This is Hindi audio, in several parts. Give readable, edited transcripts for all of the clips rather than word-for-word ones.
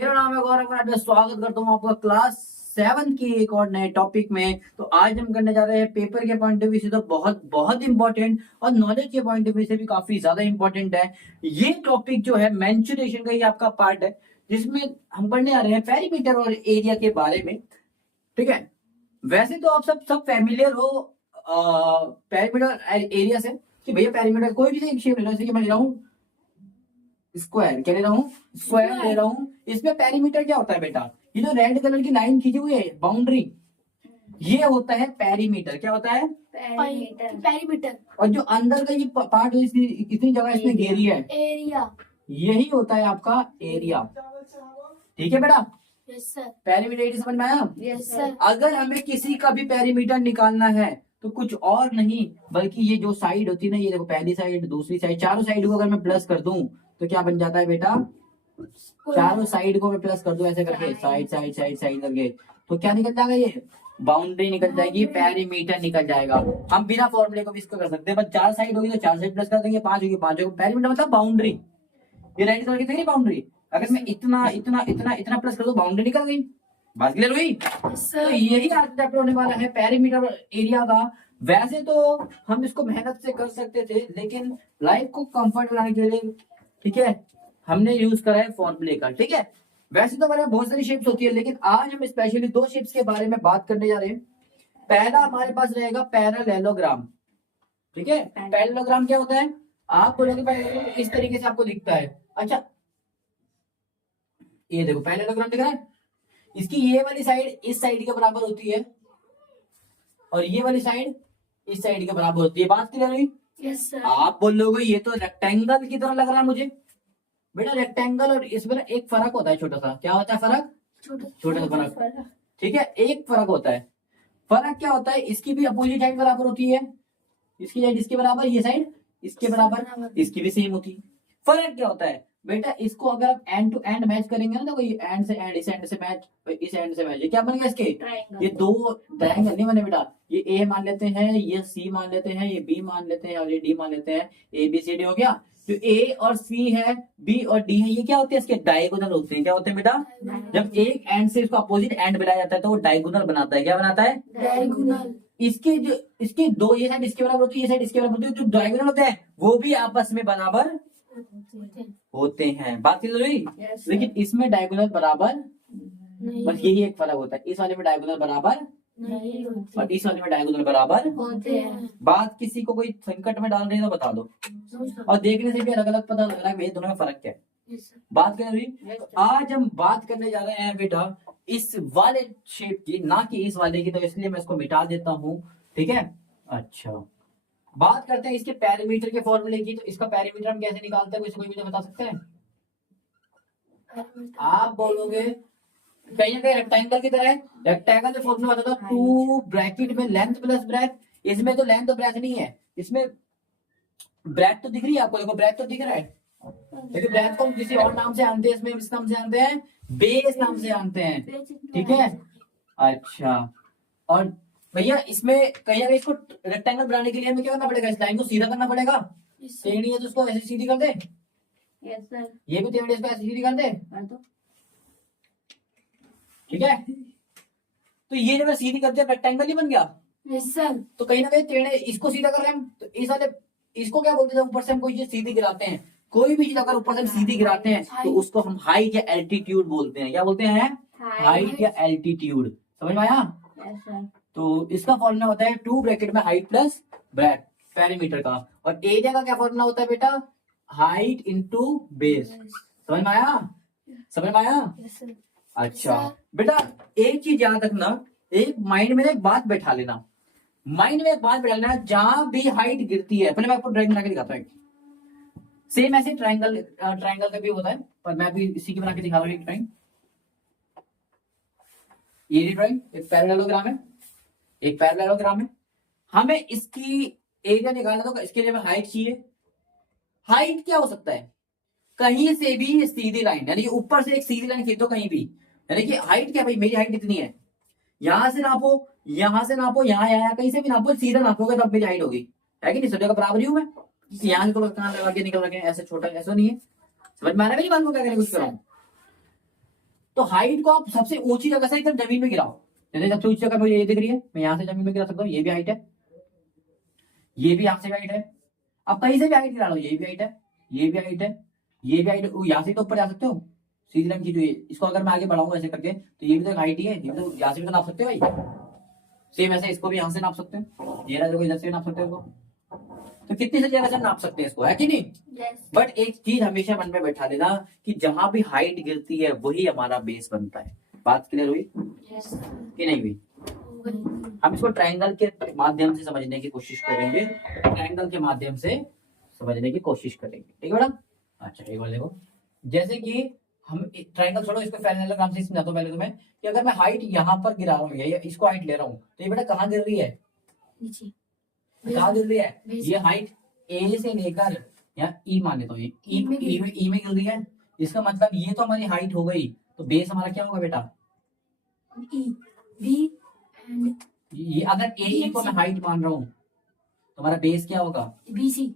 मेरा नाम है गौरव और मैं स्वागत करता हूँ आपका क्लास 7 की एक और नए टॉपिक में। तो आज हम करने जा रहे हैं पेपर के पॉइंट ऑफ व्यू से तो बहुत बहुत इंपॉर्टेंट और नॉलेज के पॉइंट ऑफ व्यू से भी काफी ज्यादा इंपॉर्टेंट है। ये टॉपिक जो है मेंसुरेशन का ही आपका पार्ट है, जिसमें हम पढ़ने आ रहे हैं पेरीमीटर और एरिया के बारे में। ठीक है, वैसे तो आप सब फैमिलियर हो पेरीमीटर एरिया से कि भैया पेरीमीटर कोई भी एक शेप ले लो, जैसे कि मैं ले रहा हूँ स्क्वायर, क्या ले रहा हूँ स्क्वायर ले रहा हूँ। इसमें पेरीमीटर क्या होता है बेटा, ये जो रेड कलर की लाइन खींची हुई है बाउंड्री, ये होता है पेरीमीटर। क्या होता है? पेरीमीटर। और जो अंदर का ये पार्ट इतनी जगह इसमें घेरी है, एरिया, यही होता है आपका एरिया। ठीक है बेटा, यस सर। पेरीमीटर समझ में आया? Yes sir. अगर हमें किसी का भी पेरीमीटर निकालना है तो कुछ और नहीं बल्कि ये जो साइड होती है ना, ये देखो पहली साइड दूसरी साइड चारों साइड को अगर मैं प्लस कर दूं तो क्या बन जाता है बेटा? चारों साइड को मैं प्लस कर दूं ऐसे करके, साइड साइड साइड साइड करके, तो क्या निकल जाएगा? ये बाउंड्री निकल जाएगी, पेरीमीटर निकल जाएगा। हम बिना फॉर्मूले को भी इसको कर सकते हैं, बस चार साइड होगी तो चार साइड प्लस कर देंगे, पांच होगी पांच होगी। पेरीमीटर मतलब बाउंड्री, ये राइट कलर की थी बाउंड्री। अगर मैं इतना इतना इतना इतना प्लस कर दूं बाउंड्री निकल गई। बात क्लियर हुई? तो यही आज चैप्टर होने वाला है पेरीमीटर एरिया का। वैसे तो हम इसको मेहनत से कर सकते थे, लेकिन लाइफ को कंफर्ट बनाने के लिए, ठीक है, हमने यूज करा है फॉर्मूले का। ठीक है, वैसे तो हमारे बहुत सारी शेप्स होती है, लेकिन आज हम स्पेशली दो शेप्स के बारे में बात करने जा रहे हैं। पहला हमारे पास रहेगा पैरेललोग्राम। ठीक है, पैरेललोग्राम क्या होता है? आप बोलोगे पैरेललोग्राम इस तरीके से आपको दिखता है। अच्छा, ये देखो पैरेललोग्राम दिख रहा है, इसकी ये वाली साइड इस साइड के बराबर होती है और ये वाली साइड इस साइड के बराबर होती है। बात क्लियर हुई? Yes sir. आप बोलोगे ये तो रेक्टेंगल की तरह लग रहा है मुझे। बेटा रेक्टेंगल और इसमें ना एक फर्क होता है, छोटा सा। क्या होता है फर्क? छोटा सा फर्क। ठीक है, एक फर्क होता है। फर्क क्या होता है? इसकी भी अपोजिट साइड बराबर होती है, इसकी साइड इसके बराबर, ये साइड इसके बराबर, इसकी भी सेम होती है। फर्क क्या होता है बेटा? इसको अगर आप एंड टू एंड मैच करेंगे ना, तो कोई एंड से एंड, इस एंड से मैच, इस एंड से मैच, ये क्या बन गया इसके? ये दो ट्रायंगल नहीं बने बेटा। ये ए मान लेते हैं, ये सी मान लेते हैं, ये बी मान लेते हैं और ये डी मान लेते हैं। ए बी सी डी हो गया। जो ए और सी है, बी और डी है, ये क्या होते हैं? इसके डायगोनल होते हैं। क्या होते हैं बेटा? जब एक एंड से इसको अपोजिट एंड मिलाया जाता है तो वो डायगोनल बनाता है। क्या बनाता है? डायगोनल। इसके दो, ये साइड इसके बराबर होती है, ये साइड इसके बराबर होती है। जो डायगोनल होते हैं वो भी आपस में बराबर होते हैं। बात क्लियर हुई? लेकिन इसमें डायगोनल बराबर, बस यही एक फर्क होता है। इस वाले में डायगोनल बराबर नहीं होते और इस वाले में डायगोनल बराबर होते हैं। बात किसी को कोई संकट में डाल रही है तो बता दो, और देखने से भी अलग अलग पता लग रहा है भैया दोनों में फर्क क्या है। बात कर रही, आज हम बात करने जा रहे हैं बेटा इस वाले शेप की, ना कि इस वाले की, तो इसलिए मैं इसको मिटा देता हूँ। ठीक है, अच्छा बात करते हैं इसके पेरीमीटर के फॉर्मूले की। तो इसका पेरीमीटर हम कैसे निकालते हैं, कोई मुझे बता सकते हैं? आप बोलोगे कहीं ना कहीं रेक्टेंगल की तरह है। रेक्टेंगल का फॉर्मूला बता दो, 2 ब्रैकेट में लेंथ प्लस ब्रेथ। इसमें तो लेंथ और ब्रेथ नहीं है, इसमें ब्रेथ तो दिख रही है आपको, देखो ब्रेथ तो दिख रहा है, लेकिन ब्रेथ को हम किसी और नाम से जानते हैं, इसमें इस नाम से जानते हैं, बेस नाम से जानते हैं। ठीक है, अच्छा, और भैया इसमें कहीं ना कहीं इसको रेक्टेंगल बनाने के लिए हमें क्या करना पड़ेगा? इस लाइन को सीधा करना पड़ेगा। टेढ़ी है तो उसको ऐसे सीधी कर दे। Yes sir. ये भी टेढ़ी, इसको ऐसे सीधी कर दे। ठीक है, तो ये जब सीधी करते हैं रेक्टेंगल ही बन गया। Yes sir. तो कहीं ना कहीं टेढ़े इसको सीधा कर रहे हैं हम, तो इस वाले इसको क्या बोलते हैं? ऊपर से हम कोई चीज सीधी गिराते हैं, कोई भी चीज अगर ऊपर से हम सीधी गिराते हैं तो उसको हम हाइट या एल्टीट्यूड बोलते हैं। क्या बोलते हैं? हाइट या एल्टीट्यूड। समझ में आया? Yes sir. तो इसका फॉर्मूला होता है 2 ब्रैकेट में हाइट प्लस ब्रेथ पेरीमीटर का। और एरिया का क्या फॉर्मूला होता है बेटा? Height into base. समझ में आया? समझ में आया? Yes sir. अच्छा बेटा, एक चीज याद रखना, एक माइंड में एक बात बैठा लेना, माइंड में एक बात बैठा लेना, जहां भी हाइट गिरती है, पहले मैं आपको ड्राइंग बना के दिखाता हूँ। सेम ऐसे ट्रायंगल का भी होता है, पर मैं अभी इसी की बना के दिखा रहा हूँ ड्राइंग। ये ड्राइंग एक पैरेललोग्राम है, एक पैरेललोग्राम है। हमें इसकी एरिया निकालना, तो इसके लिए हमें हाइट चाहिए। हाइट क्या हो सकता है? कहीं से भी सीधी लाइन, यानी कि ऊपर से एक सीधी लाइन खींचो कहीं भी, यानी कि हाइट क्या भाई, मेरी हाइट इतनी है, यहां से नापो, यहां से नापो, यहाँ यहाँ कहीं से भी नापो, सीधा नापोगे तब मेरी हाइट होगी। है कि नहीं? सब जगह बराबर ही हूं मैं। यहाँ से थोड़ा कहां लगा के निकल रखे, ऐसे छोटा ऐसा नहीं है। समझ में आ रहा है मेरी बात को? क्या करने की कोशिश कर रहा हूं? तो हाइट को आप सबसे ऊंची जगह से एकदम जमीन में गिराओ। जैसे सबसे ऊंची जगह मुझे ये दिख रही है, मैं यहाँ से जमीन में गिरा सकता हूँ, ये भी हाइट है, ये भी यहाँ से हाइट है। अब कहीं से भी हाइट गिरा लो, ये भी हाइट है, ये भी हाइट है, ये भी हाइट, यहाँ से तो ऊपर जा सकते हो। सीधी लाइन की जो इसको अगर मैं आगे बढ़ाऊंगा ऐसे करके, तो ये भी तो हाइट ही है, ये तो यहाँ से भी तो नाप सकते हो भाई। सेम ऐसे इसको भी यहाँ से नाप सकते हो, ये रहा देखो, इधर से भी नाप सकते हो इसको। तो कितनी सारी जगह से नाप सकते हैं इसको, है कि नहीं। Yes. बट एक चीज हमेशा मन में बैठा देना कि जहां भी हाइट गिरती है वही हमारा बेस बनता है। बात क्लियर हुई Yes. कि नहीं हुई। हम इसको ट्रायंगल के माध्यम से समझने की कोशिश करेंगे, ट्रायंगल के माध्यम से समझने की कोशिश करेंगे, ठीक है बेटा। अच्छा एक बार देखो, जैसे कि हम ट्रायंगल छोड़ो, इसको पैरेललोग्राम से समझाता हूं पहले तुम्हें कि अगर मैं हाइट यहाँ पर गिरा रहा हूँ या इसको हाइट ले रहा हूँ, तो ये बेटा कहाँ गिर रही है, नीचे। कहाँ गिर रही है, बेस। ये हाइट ए से लेकर या ई मान लेता हूँ, ये ई में गिर रही है। इसका मतलब ये तो हमारी हाइट हो गई, तो बेस हमारा क्या होगा बेटा, E, B and ये अगर ए को मैं हाइट मान रहा हूँ तो हमारा बेस क्या होगा, BC.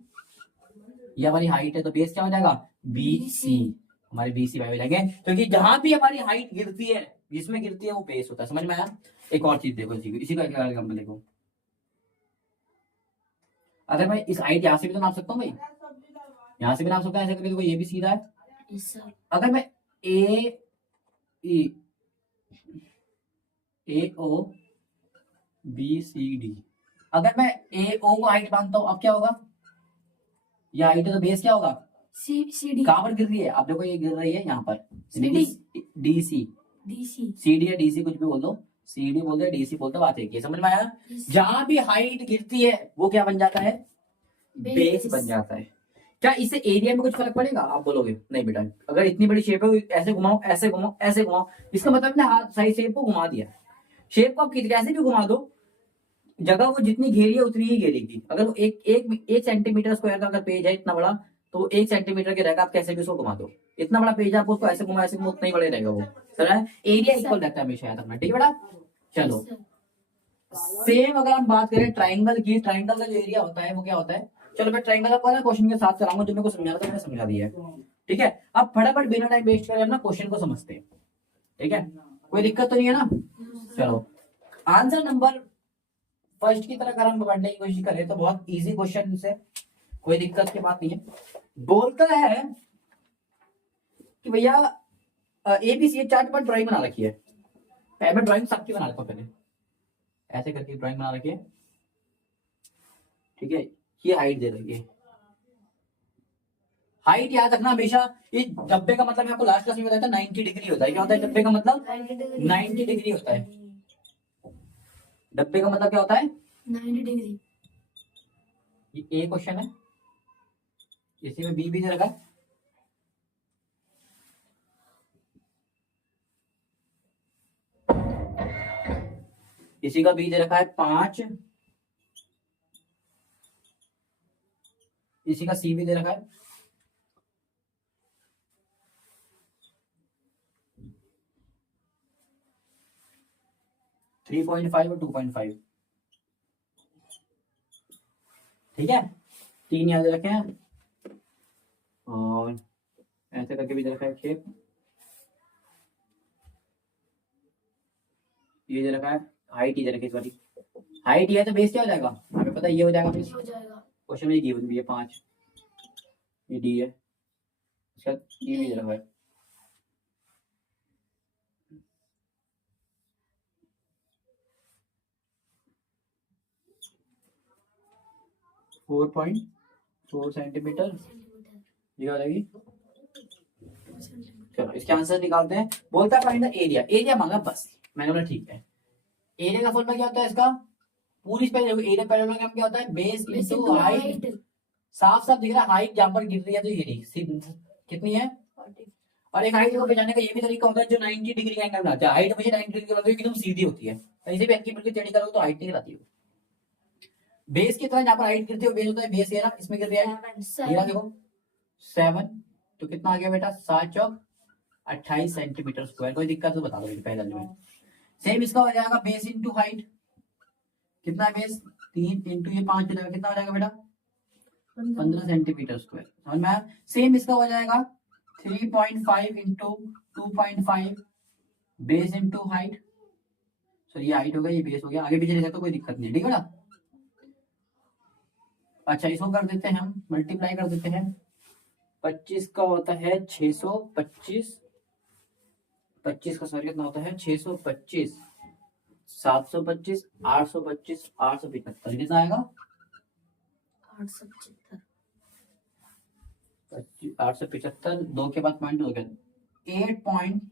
ये हमारी हाइट है, तो बेस क्या हो जाएगा, BC। हमारे BC हो जाएंगे, क्योंकि जहां भी हमारी हाइट गिरती है, जिसमें गिरती है वो बेस होता है। समझ में आया। एक और चीज देखो, इसी का क्या एग्जांपल देखो, अगर मैं इस हाइट यहाँ से भी तो नाप सकता हूँ भाई, यहाँ से भी नाप सकता है, ऐसे करके देखो ये भी सीधा है। Yes, sir. अगर मैं AO BCD, अगर मैं AO को हाइट मानता हूँ, अब क्या होगा, ये हाइट है तो बेस क्या होगा, CD. कहां पर गिर रही है, आप देखो ये गिर रही है यहाँ पर, CD. DC, DC. CD या DC कुछ भी बोल दो, CD बोल दो DC बोल दो, बात है, समझ में आया। Yes. जहां भी हाइट गिरती है वो क्या बन जाता है, बेस बन जाता है। क्या इससे एरिया में कुछ फर्क पड़ेगा, आप बोलोगे नहीं बेटा, अगर इतनी बड़ी शेप है, ऐसे घुमाओ ऐसे घुमाओ ऐसे घुमाओ, इसका मतलब ना हाथ सही शेप को घुमा दिया। शेप को आप कैसे भी घुमा दो, जगह वो जितनी घेरी है उतनी ही घेरेगी। अगर वो एक सेंटीमीटर स्क्वायर का अगर पेज है इतना बड़ा, तो 1 सेंटीमीटर के रहेगा, आप कैसे भी उसको घुमा दो। इतना बड़ा पेज है, आप उसको ऐसे घुमा उतना ही बड़े रहेगा वो, सर है। एरिया इक्वल रहता है हमेशा, याद रखना, ठीक है बेटा। चलो Yes, sir. सेम अगर हम बात करें ट्राइंगल की, ट्राइंगल का जो एरिया होता है वो क्या होता है, चलो मैं ट्राइंगल का क्वेश्चन के साथ कराऊंगा, जो मेरे को समझाना था मैंने समझा दिया है, ठीक है। अब फटाफट बिना टाइम वेस्ट करे अपना क्वेश्चन को समझते हैं, ठीक है, कोई दिक्कत तो नहीं है ना। चलो आंसर नंबर फर्स्ट की तरह अगर हम बढ़ने की कोशिश करें तो बहुत इजी क्वेश्चन से, कोई दिक्कत की बात नहीं है। बोलता है कि भैया ABC चार्ट पर ड्राइंग बना रखी है, पहले ड्राइंग सबकी बना रखा, पहले ऐसे करके ड्राइंग बना रखी है, ठीक है। ये हाइट दे रही है, हाइट याद रखना हमेशा, इस डब्बे का मतलब मैं आपको लास्ट क्लास में बताया था 90 डिग्री होता है। क्या होता है डब्बे का मतलब, 90 डिग्री होता है। डब्बे का मतलब क्या होता है, 90 degree. ये ए क्वेश्चन है, इसी में बी भी दे रखा है, इसी का बी दे रखा है 5, इसी का सी भी दे रखा है, थ्री 3.5 और 2.5, ठीक है। 3 याद रखे हैं, और ऐसे करके भी दे रखा है शेप, ये दे रखा है, हाइट ही दे रखी है, सॉरी हाइट ये है, तो बेस क्या हो जाएगा हमें पता है, ये हो जाएगा बेस। हो जाएगा. क्वेश्चन में गिवन भी है 5, ये डी है, इसका ये भी दे रखा है, फोर 4 सेंटीमीटर, ये हो जाएगी। चलो इसके आंसर निकालते हैं। बोलता है फाइंड द एरिया, एरिया मांगा बस, मैंने बोला ठीक है। एरिया का फॉर्मूला क्या होता है इसका, पूरी एरिया पैरेललोग्राम क्या होता है, बेस इनटू हाइट। साफ साफ दिख रहा है, हाइट जहां पर गिर रही है तो ये कितनी है, 40. और एक हाइट को पहचानने का ये भी तरीका होता है जो 90 डिग्री का एंगल बनाता है। हाइट हमेशा 90 डिग्री बनाती है, एकदम सीधी होती है, ऐसे भी बिल्कुल टेढ़ी करो तो हाइट नहीं गिराती है। बेस की तरह जहां पर हाइट गिरती है बेस होता है, बेस ये ना इसमें गिर रहा है, ये देखो 7, तो कितना आ गया बेटा, 7 चौक 28 सेंटीमीटर स्क्वायर। कोई दिक्कत तो बता दो पहले में। सेम इसका हो जाएगा बेस इंटू हाइट, कितना है बेस 3 इंटू ये 5 हो जाएगा, कितना हो जाएगा बेटा 15 सेंटीमीटर स्क्वायर, समझ में आया। सेम इसका हो जाएगा 3.5 into 2.5, base into height, sorry ये हाइट हो गया, ये बेस हो गया, आगे पीछे लिखा तो कोई दिक्कत नहीं, ठीक है ना। अच्छा इसको कर देते हैं हम, मल्टीप्लाई कर देते हैं। 25 का होता है 625, 25 का सॉरी कितना होता है 625, 725, 825, 875, कितना आएगा 875 875, 2 के बाद पॉइंट हो गया 8 पॉइंट।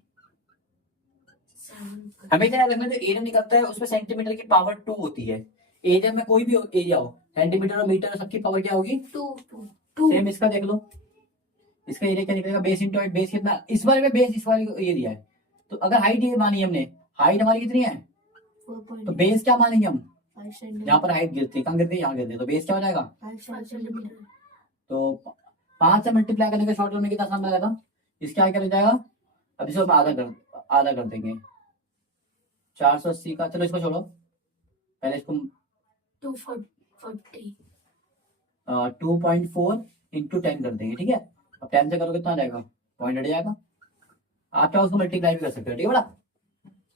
7 हमें क्या रखना, जो एरिया निकलता है उसमें सेंटीमीटर की पावर 2 होती है। एरिया में कोई भी एरिया हो, सेंटीमीटर और मीटर सबकी पावर क्या होगी 2 सेम। इसका देख लो, इसका एरिया क्या निकलेगा, बेस इंटू हाइट, बेस कितना इस वाले में बेस इस वाले को ये दिया है, तो अगर हाइट ये मानी हमने, हाइट हमारी कितनी है, तो बेस क्या मानेंगे हम, 5 यहाँ सेंटीमीटर पर हाइट गिरती है, कहाँ गिरती है, यहाँ गिरती है, तो बेस क्या हो जाएगा 5 सेंटीमीटर। तो 5 से मल्टीप्लाई करने का शॉर्ट में कितना आसान लगा था, इसके आगे क्या लग जाएगा, अब इसको हम आधा कर देंगे 480 का, चलो इसको छोड़ो, पहले इसको 240 2.4 इंटू 10 कर देंगे, ठीक है। अब 10 से करोगे कितना आ जाएगा, पॉइंट हट जाएगा। आप क्या उसको मल्टीप्लाई भी कर सकते हो, ठीक है बेटा,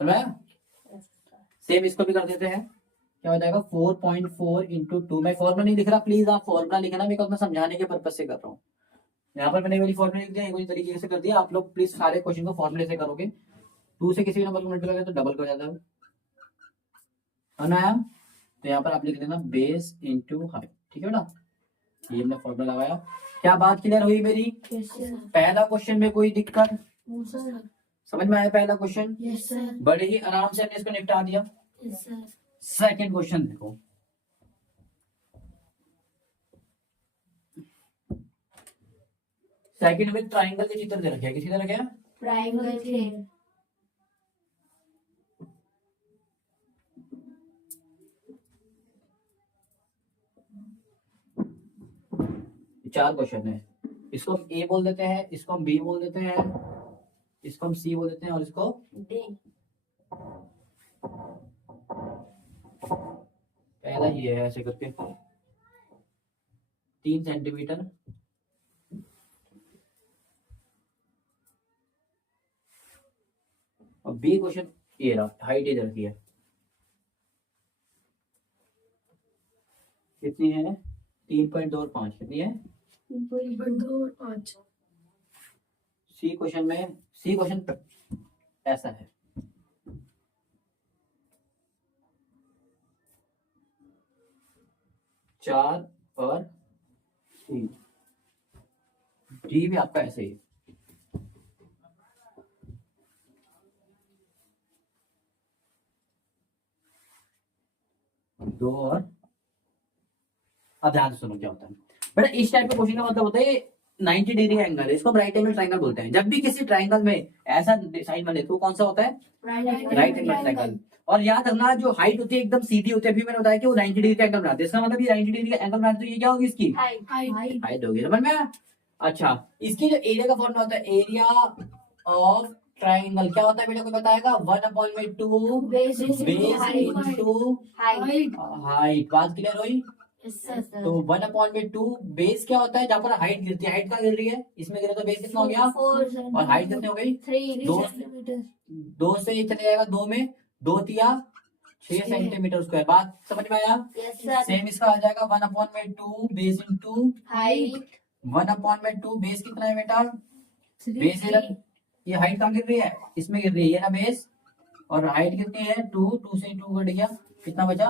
चलो आया। सेम इसको भी कर देते हैं, क्या हो जाएगा 4.4 इंटू 2। मैं फॉर्मूला नहीं लिख रहा, प्लीज आप फॉर्मूला लिखना, मैं अपना समझाने के पर्पज से कर रहा हूँ। यहाँ पर मैंने वाली फॉर्मूला लिख दिया, कोई तरीके से कर दिया, आप लोग प्लीज सारे क्वेश्चन को फॉर्मूले से करोगे। 2 से किसी नंबर को मल्टीप्लाई करें तो डबल हो जाता है ना। तो यहाँ पर आप लिख देना बेस इंटू हाइट, ठीक है बेटा, ये हमने फॉर्मूला लगाया। क्या बात क्लियर हुई मेरी, यस सर। पहला क्वेश्चन में कोई दिक्कत, सर समझ में आया पहला क्वेश्चन, यस सर। बड़े ही आराम से हमने इसको निपटा दिया। Yes sir. सेकंड क्वेश्चन देखो, सेकंड में ट्राइंगल के चित्र दे रखे हैं, किसी दे रखे हैं, ट्रायंगल के 4 क्वेश्चन है। इसको हम ए बोल देते हैं, इसको हम बी बोल देते हैं, इसको हम सी बोल देते हैं, और इसको डी। पहला ये है ऐसे करके 3 सेंटीमीटर, और बी क्वेश्चन ये रहा, हाइट इधर की है, कितनी है 3.25, कितनी है 2.5। सी क्वेश्चन में, सी क्वेश्चन ऐसा है, चार और 3, डी भी आपका ऐसे ही, दो और, अब ध्यान से सुनो क्या होता है बेटा, इस टाइप के क्वेश्चन का मतलब होता है 90 डिग्री एंगल है, इसको राइट एंगल ट्रायंगल बोलते हैं। जब भी किसी ट्रायंगल में ऐसा साइन बने तो कौन सा होता है राइट एंगल ट्रायंगल। और याद रखना जो हाइट होती है एकदम सीधी होती है, अभी मैंने बताया कि वो 90 डिग्री का एंगल बनाते हैं, इसका मतलब ये 90 डिग्री का एंगल बनाते, तो ये क्या होगी इसकी हाइट। हाइट होगी, समझ में आया? अच्छा इसकी जो एरिया का फॉर्मूला होता है, एरिया ऑफ ट्रायंगल क्या होता है बेटा, कोई बताएगा 1/2 base base into height. Height. बात क्लियर हुई? Yes sir. तो 1/2 बेस क्या होता है, जहाँ पर हाइट गिरती है, हाइट कहाँ गिर रही है, इसमें गिरा तो बेस कितना हो गया, 4 और हाइट कितनी हो गई 3 दो। सेंटीमीटर। 2 से ये चले जाएगा, 2 में 2 तिया 6 सेंटीमीटर स्क्वायर। बात समझ में आया? Yes sir. सेम इसका आ जाएगा 1/2 बेस इंटू हाइट 1/2 बेस कितना है बेटा, 3। बेस है, ये हाइट कहाँ गिर रही है, इसमें गिर रही है, ये ना बेस, और हाइट कितनी है 2, 2 से 2 कट गया, कितना बचा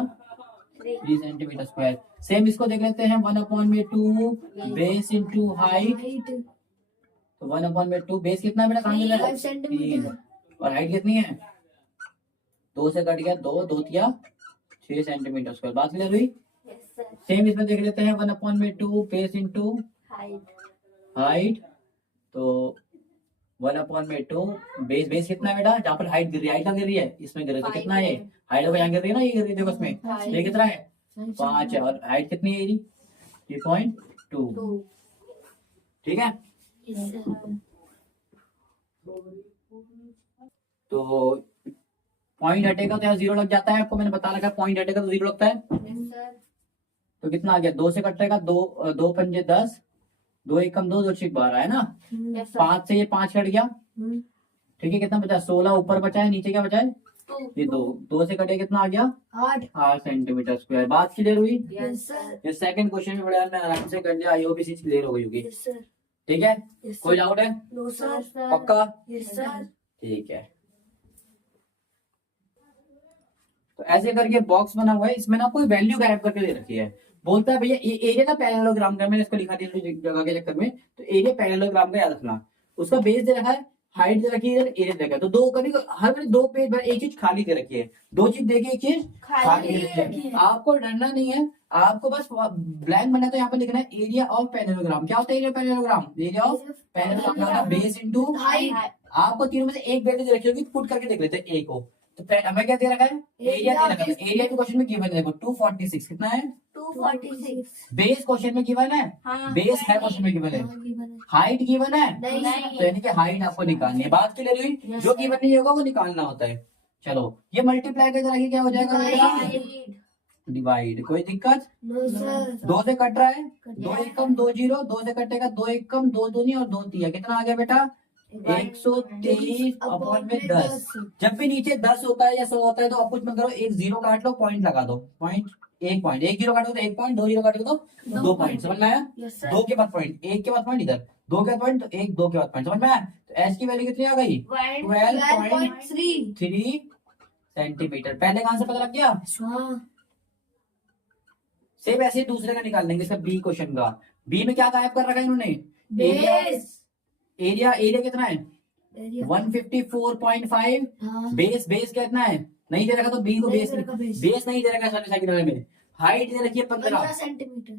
3 सेंटीमीटर स्क्वायर। सेम इसको देख लेते हैं 1/2 बेस इंटू हाइट, तो 1/2 बेस कितना है बेटा, कहाँ गिर रहा है 5 सेंटीमीटर। 3, और हाइट कितनी है 2 से कट गया 2, 2 तिया 6 सेंटीमीटर स्क्वायर। बात क्लियर हुई? Yes sir. सेम इसमें देख लेते हैं 1/2 बेस इंटू हाइट हाइट, तो 1/2 बेस, बेस कितना है बेटा, जहाँ पर हाइट गिर रही है, हाइट कहाँ गिर रही है, इसमें गिर रही है, तो कितना है ये हाइट यहाँ गिर रही है ना, ये गिर रही है देखो इसमें, ये कितना है 5 है, और हाइट कितनी है ये 3.2, 2। ठीक है। Yes sir. तो पॉइंट हटेगा तो यहाँ 0 लग जाता है, आपको मैंने बता रखा है पॉइंट हटेगा तो 0 लगता है, यस सर। तो कितना आ गया 2 से कटेगा 2, 2 पंजे 10, 2 एकम 2, 2 छिक 12 है ना, यस सर। 5 से ये 5 कट गया, ठीक है, कितना बचा? 16 ऊपर बचा है, नीचे क्या बचा है? 2 ये 2 से कटे कितना आ गया? 8 सेंटीमीटर स्क्वायर। बात क्लियर हुई? यस सर ये सेकंड क्वेश्चन में बड़ा मैं आराम से कर लिया, आई होप इसी क्लियर हो गई होगी। यस सर ठीक है, यस कोई डाउट है? नो सर पक्का? यस सर ठीक है, तो ऐसे करके बॉक्स बना हुआ है, इसमें ना कोई वैल्यू गायब करके दे रखी है। बोलता है भैया ये एरिया ना पैरेललोग्राम का, मैंने इसको लिखा दिया जगह के चक्कर में, तो एरिया पैरेललोग्राम का याद रखना। उसका बेस दे रखा है, हाइट दे रखी है, एरिया दे रखा है। तो दो कभी हर बार 2 पेज पर एक चीज खाली दे रखी है, 2 चीज देके एक चीज खाली दे रखी है। आपको डरना नहीं है, आपको बस ब्लैंक बनना है। तो यहाँ पे लिखना है एरिया ऑफ पैरेललोग्राम। क्या होता है area parallelogram? Area of parallelogram base into height आपको तीनों में से एक वैल्यू दे रखी होगी, पुट करके देख लेते हैं ए को। तो हमें क्या दे रखा है? एरिया दे रखा है। एरिया के क्वेश्चन में गिवन है, देखो 246 कितना है? 246 बेस क्वेश्चन में गिवन है, हाँ बेस है क्वेश्चन में गिवन है। हाइट गिवन है, नहीं तो यानी कि हाइट आपको निकालनी है। बात क्लियर हुई? Yes, जो sir. गिवन नहीं होगा वो निकालना होता है। चलो, ये मल्टीप्लाई के तरह क्या हो जाएगा बेटा? डिवाइड। कोई दिक्कत? नो सर 2 से कट रहा है, कट 2 रहा है। एकम 2 जीरो, 2 से कटेगा 2 एकम 2 दूनी और 2 तिया। कितना आ गया बेटा? 123 अपॉन में 10। जब भी नीचे 10 होता है या 100 होता है तो आप कुछ मत करो, एक जीरो काट लो, पॉइंट लगा दो। पॉइंट, एक पॉइंट, एक जीरो काटो तो 1 पॉइंट, 2 जीरो काटो तो 2 पॉइंट। समझ में आया? यस सर 2 के बाद पॉइंट, 1 के बाद पॉइंट इधर, 2 के बाद पॉइंट तो 1, 2 के बाद पॉइंट। समझ में आया? तो एच की वैल्यू कितनी आ गई? 12.3 सेंटीमीटर। पहले कहां से पता लग गया? सेम ऐसे ही दूसरे का निकाल लेंगे, इसका बी क्वेश्चन का। बी में क्या गायब कर रखा है इन्होंने? बेस एरिया, एरिया कितना है? एरिया 154.5। हाँ बेस, बेस कितना है? नहीं दे रखा तो बी को नहीं बेस, दे रखा बेस। बेस नहीं दे रखा सारे सेकंड वाले में। हाइट दे रखी है 15, 15 सेंटीमीटर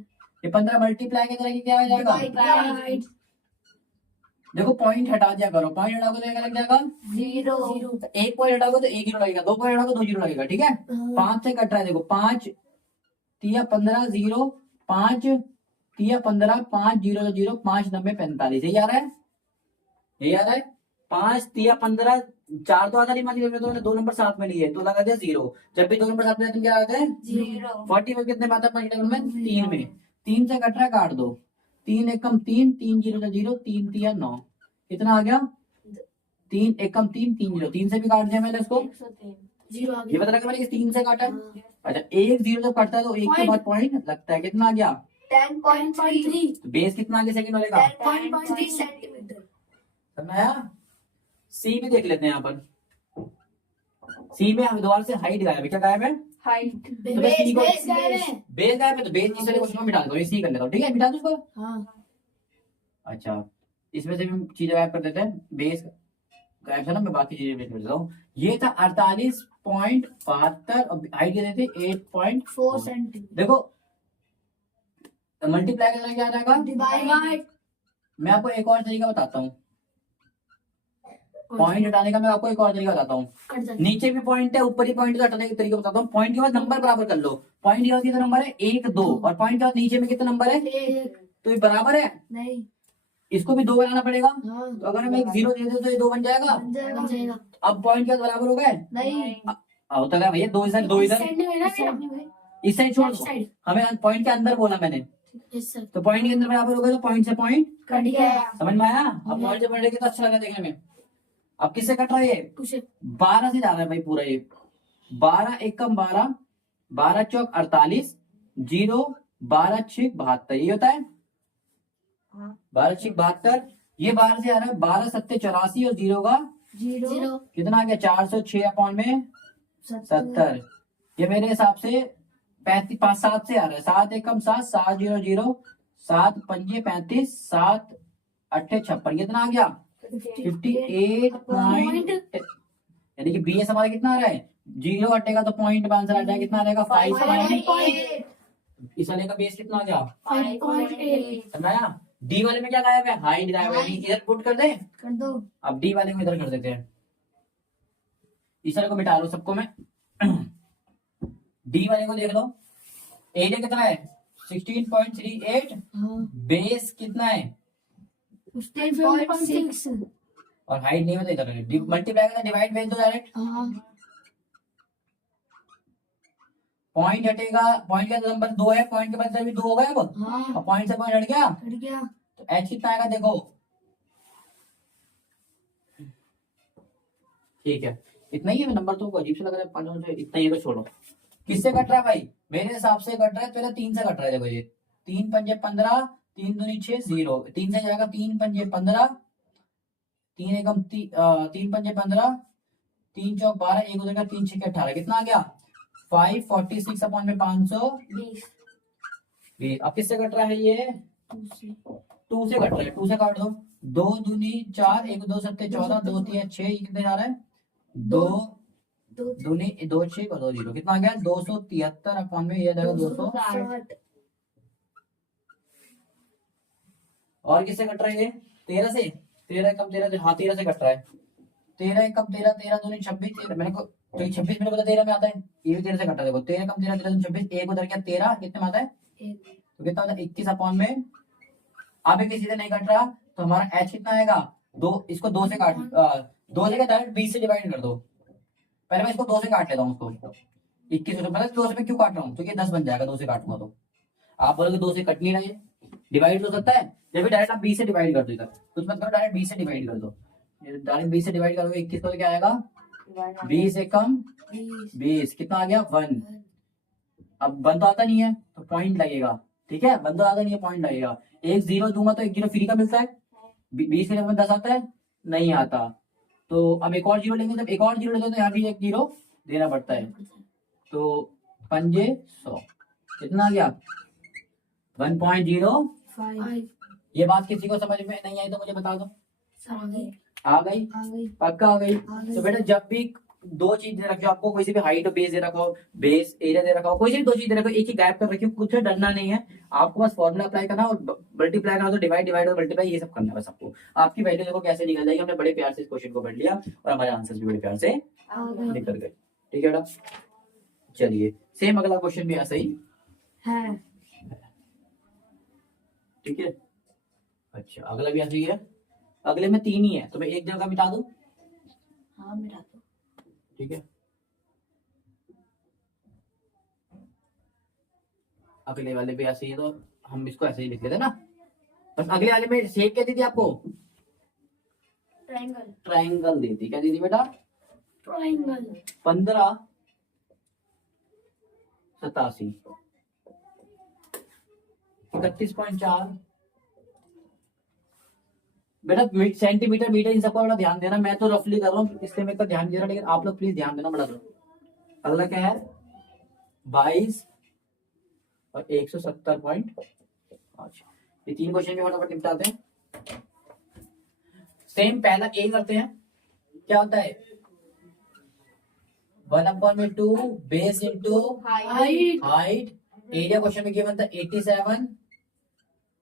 ये 15 मल्टीप्लाई के तरह क्या हो जाएगा? डिवाइड देखो पॉइंट हटा दिया करो, पॉइंट हटाओगे तो क्या लग जाएगा? 0 तो 1 पॉइंट हटाओगे तो 1 जीरो लगेगा, 2 पॉइंट हटाओगे 2 जीरो लगेगा। ठीक है, 5 से कट रहा है, देखो 5 तिया 15 जीरो, 5 तिया 15, 5 जीरो जीरो, 5 9 45। यही आ रहा है, यही आ रहा है। 5 तिया 15, 4 तो आधा नहीं मान लिया, तो 2 नंबर साथ में लिए तो लगा दिया 0। जब भी 2 नंबर साथ में तुम क्या लगाते हैं? 0 40 में कितने बात है? 3 में, 3 से कट रहा है, काट दो। 3 एकम 3, 3 जीरो 0, 3 तिया 9। कितना आ गया? 3 एकम 3, 3 जीरो, 3 से भी काट दिया मैंने इसको। 103 0 आ ये गया पता लगा मैंने 3 से काटा। हाँ। अच्छा, एक जीरो जब कटता है तो एक के बाद पॉइंट लगता है। कितना आ गया? 10.3 तो बेस कितना आ गया सेकंड वाले का? 10.3 सेंटीमीटर समझ में आया? सी भी देख लेते हैं यहाँ पर। सी में हम दोबारा से हाइट गायब है। क्या गायब है? हाइट तो मैं सी को, बेस गायब है बेस गायब है तो बेस इस वाले क्वेश्चन में मिटा दो, ये सी कर लेता हूँ। ठीक है, मिटा दो इसको। हाँ अच्छा, इसमें से भी चीजें गायब कर देते हैं। बेस गायब था ना, मैं बाकी चीजें भेज देता हूँ। ये था 48.72 और हाइट क्या देते? 8. 4 सेंटीमीटर देखो मल्टीप्लाई करना क्या आ जाएगा? डिवाइड मैं आपको एक और तरीका बताता हूँ, पॉइंट हटाने का। मैं आपको एक और तरीका बताता हूँ। कट जाएगा नीचे भी पॉइंट है, ऊपर ही पॉइंट हटाने का तरीका बताता हूँ। पॉइंट के बाद नंबर बराबर कर लो। पॉइंट के बाद कितना नंबर है? 1 2, और पॉइंट के बाद नीचे में कितना नंबर है? एक तो ये बराबर है, नहीं इसको भी 2 बनाना पड़ेगा। हाँ तो अगर हम एक 0 दे दें तो ये 2 बन जाएगा। बन जाएगा अब पॉइंट के बाद बराबर हो गए। नहीं होता है भैया, 2 इधर 2 इधर, साइड इस साइड छोड़ दो। साइड हमें पॉइंट के अंदर बोला मैंने, यस सर तो पॉइंट के अंदर बराबर हो गए तो पॉइंट से पॉइंट। कट गया समझ में आया? अब पॉइंट से पॉइंट तो अच्छा लगा देखने में। अब किससे कट रहा है ये? पूछे 12 से जा रहा है भाई पूरा ये। 12 एकम 12, 12 चौक 48, 0 12 6 72। ये होता है 12 6 72। ये 12 से आ रहा है 12 7 84 और 0 का 0 कितना आ गया? 406 अपॉन में 70। ये मेरे हिसाब से 35 5 7 से आ रहा है। 7 एकम 7, 7 0 0, 7 पंजे 35, 7 8 56। कितना आ गया? 58 पॉइंट। यानी कि बी एस हमारा कितना आ रहा है? 0 हटेगा तो पॉइंट आंसर आ जाएगा। कितना आ जाएगा? 5. इस वाले का बेस कितना आ गया? 5.8 समझाया? डी वाले में क्या गायब है? हाइट गायब है। इधर पुट कर दे। कर दो अब डी वाले को इधर कर देते हैं, इस वाले को मिटा लो सबको मैं। डी वाले को देख लो, एरिया कितना है? 16.38। हाँ बेस कितना है? 15.6 और हाइट नहीं होता इधर। मल्टीप्लाई करना, डिवाइड भेज दो डायरेक्ट। हाँ पॉइंट हटेगा, पॉइंट का नंबर 2 है, पॉइंट के बाद भी 2 होगा अब। हाँ और पॉइंट से पॉइंट हट गया कट गया तो एच कितना आएगा? देखो ठीक है, इतना ही है। नंबर तो अजीब से लग रहा है, 5 से इतना ही है तो छोड़ो। किससे कट रहा है भाई? मेरे हिसाब से कट रहा है, पहले 3 से कट रहा है। देखो ये 3 पंजे 15, 3 दूनी 6, 0, 3 से जाएगा 3 पंजे 15, 3 एकम 3 पंजे 15, 3 चौक 12, एक उधर का 3 छक्के 18, कितना आ गया? 546 अपॉन में 500। 20 अब किससे कट रहा है ये? 2 से कट रहा है, 2 से काट दो। 2 दूनी 4, 1 2 सत्ते 14, 2 3 6, ये कितने जा रहा है? 2 दूनी 2 6 और 2 0, कितना आ गया? 273 अपॉन में ये आ जाएगा 200। 260 और किससे कट रहा है ये? 13 से। 13 कम 13 से, हाँ 13 से कट रहा है। 13 कम 13, 13 दूनी 26, 13 मेरे को तो ये 26 मेरे को 13 में आता है, ये भी 13 से कट रहा है। देखो 13 कम 13, 13 दूनी 26, एक उधर गया 13, कितने में आता है? तो कितना आता है? 21 अपॉन में। अब ये किसी से नहीं कट रहा तो हमारा एच कितना आएगा? 2, इसको 2 से काट 2 से डायरेक्ट 20 से डिवाइड कर दो। पहले मैं इसको 2 से काट लेता हूँ उसको। 21 मतलब 2 से मैं क्यों काट रहा हूँ? तो ये 10 बन जाएगा 2 से काटूंगा तो। आप बोलोगे 2 से कट नहीं रहा है, डिवाइड हो सकता है। जब भी डायरेक्ट आप 20 से डिवाइड कर दो, इधर कुछ मत करो, डायरेक्ट 20 से डिवाइड कर दो। डायरेक्ट 20 से डिवाइड करोगे 21 को, तो क्या आएगा? 20 एकम 20, कितना आ गया? 1। अब 1 तो आता नहीं है तो पॉइंट लगेगा, ठीक है? 1 तो आता नहीं है, पॉइंट लगेगा। एक 0 दूंगा तो एक 0 फ्री का मिलता है। 20 के जगह में 10 आता है, नहीं आता। तो अब एक और 0 लेंगे, जब एक और 0 लेते हैं तो यहाँ भी एक 0 देना पड़ता है। तो पंजे 100, कितना आ गया? 1.05। ये बात किसी को समझ में नहीं आई तो मुझे बता दो। आ गई? पक्का आ गई? तो बेटा जब भी 2 चीज दे रखो आपको, कोई सी भी हाइट और बेस दे रखो, बेस एरिया दे रखा हो, कोई सी भी 2 चीज दे रखो, एक ही गायब कर रखी, कुछ डरना नहीं है। आपको बस फॉर्मूला अप्लाई करना और मल्टीप्लाई करना, तो डिवाइड डिवाइड और मल्टीप्लाई ये सब करना है बस आपको। आपकी वैल्यू देखो कैसे निकल जाएगी। हमने बड़े प्यार से इस क्वेश्चन को पढ़ लिया और हमारे आंसर्स भी बड़े प्यार से निकल गए। ठीक है बेटा, चलिए सेम अगला क्वेश्चन भी ऐसा ही है। ठीक है। अच्छा अगला भी ऐसा ही है। अगले में 3 ही है तो मैं एक जगह मिटा दूं। हाँ मिटा दो। ठीक है, अगले वाले भी ऐसे ही है तो हम इसको ऐसे ही लिख लेते ना। बस अगले वाले में शेप क्या दी थी आपको? ट्रायंगल। ट्रायंगल दी थी। क्या दी थी बेटा? ट्रायंगल 15 87 31.4। बेटा सेंटीमीटर मीटर इन सबको बड़ा ध्यान देना। मैं तो रफली कर रहा हूँ इसलिए मेरे को ध्यान दे रहा, लेकिन आप लोग प्लीज ध्यान देना बड़ा। अगला क्या है? 22 और 170.5। ये 3 क्वेश्चन भी फटाफट निपटाते हैं। सेम पहला ए करते हैं। क्या होता है? 1/2 base into height. Area question में गिवन था 87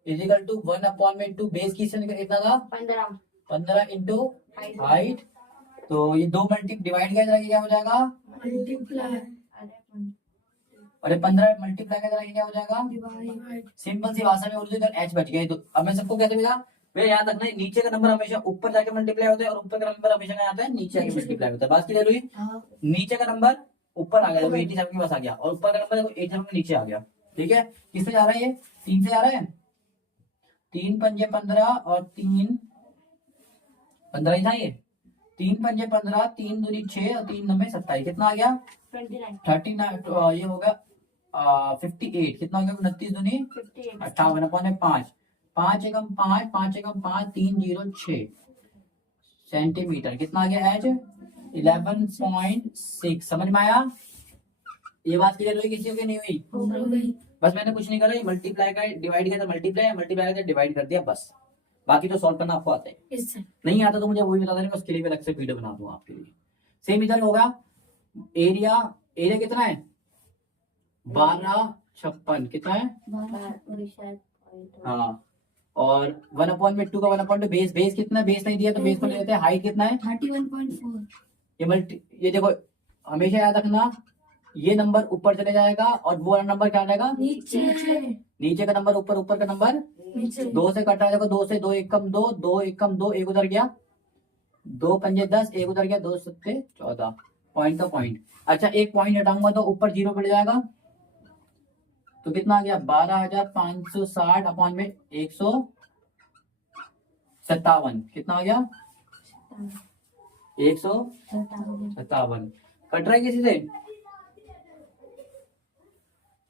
इजिकल टू 1/2 बेस किसने कितना था? 15 इंटू हाइट। तो ये 2 मल्टी डिवाइड किया जाएगा, क्या हो जाएगा? मल्टीप्लाई और ये 15 मल्टीप्लाई किया जाएगा, क्या हो जाएगा? सिंपल सी भाषा में उर्दू, इधर एच बच गए। तो अब मैं सबको कैसे मिला? मेरे याद रखना है, नीचे का नंबर हमेशा ऊपर जाके मल्टीप्लाई होता है और ऊपर का नंबर हमेशा क्या आता है? नीचे आके मल्टीप्लाई होता है। बात क्लियर हुई? नीचे का नंबर ऊपर आ गया, 87 के पास आ गया, और ऊपर का नंबर 87 के नीचे आ गया। ठीक है, किससे जा रहा है? ये 3 से जा रहा है। 3 पंजे 15 और 3 15 ही था ये। 3 पंजे 15, 3 दूनी 6 और 3 नंबे 27, कितना आ गया? 39। ये हो गया 58, कितना हो गया? 29 दूनी 58/5। 5 एकम 5, 5 एकम 5, 306 सेंटीमीटर, कितना आ गया? एच 11.6। समझ में आया? ये बात क्लियर हुई किसी को नहीं हुई? बस मैंने कुछ नहीं करा, मल्टीप्लाई का डिवाइड किया था, मल्टीप्लाई मल्टीप्लाई का डिवाइड कर दिया बस। बाकी तो सॉल्व करना आपको आता है। नहीं आता तो मुझे वही बता देना, उसके लिए भी अलग से वीडियो बना दूंगा आपके लिए। सेम इधर होगा। एरिया एरिया कितना है? 1256, कितना है? हाँ, और 1/2 का 1/2 बेस, बेस कितना है? बेस नहीं दिया तो बेस को ले लेते हैं। हाइट कितना है? 31.4। ये देखो हमेशा याद रखना, ये नंबर ऊपर चले जाएगा और वो नंबर क्या आ जाएगा? नीचे का नंबर ऊपर, ऊपर का नंबर नीचे। 2 से कटा है। देखो 2 से 2 एकम 2, 2 एकम 2, एक उधर गया, 2 पंजे 10, एक उधर गया, 2 सत्ते 14, पॉइंट का पॉइंट। अच्छा एक पॉइंट हटाऊंगा तो ऊपर 0 बढ़ जाएगा, तो कितना आ गया? 12,560 अपॉन में 157, कितना आ गया? 157 कट रहा है किसी से?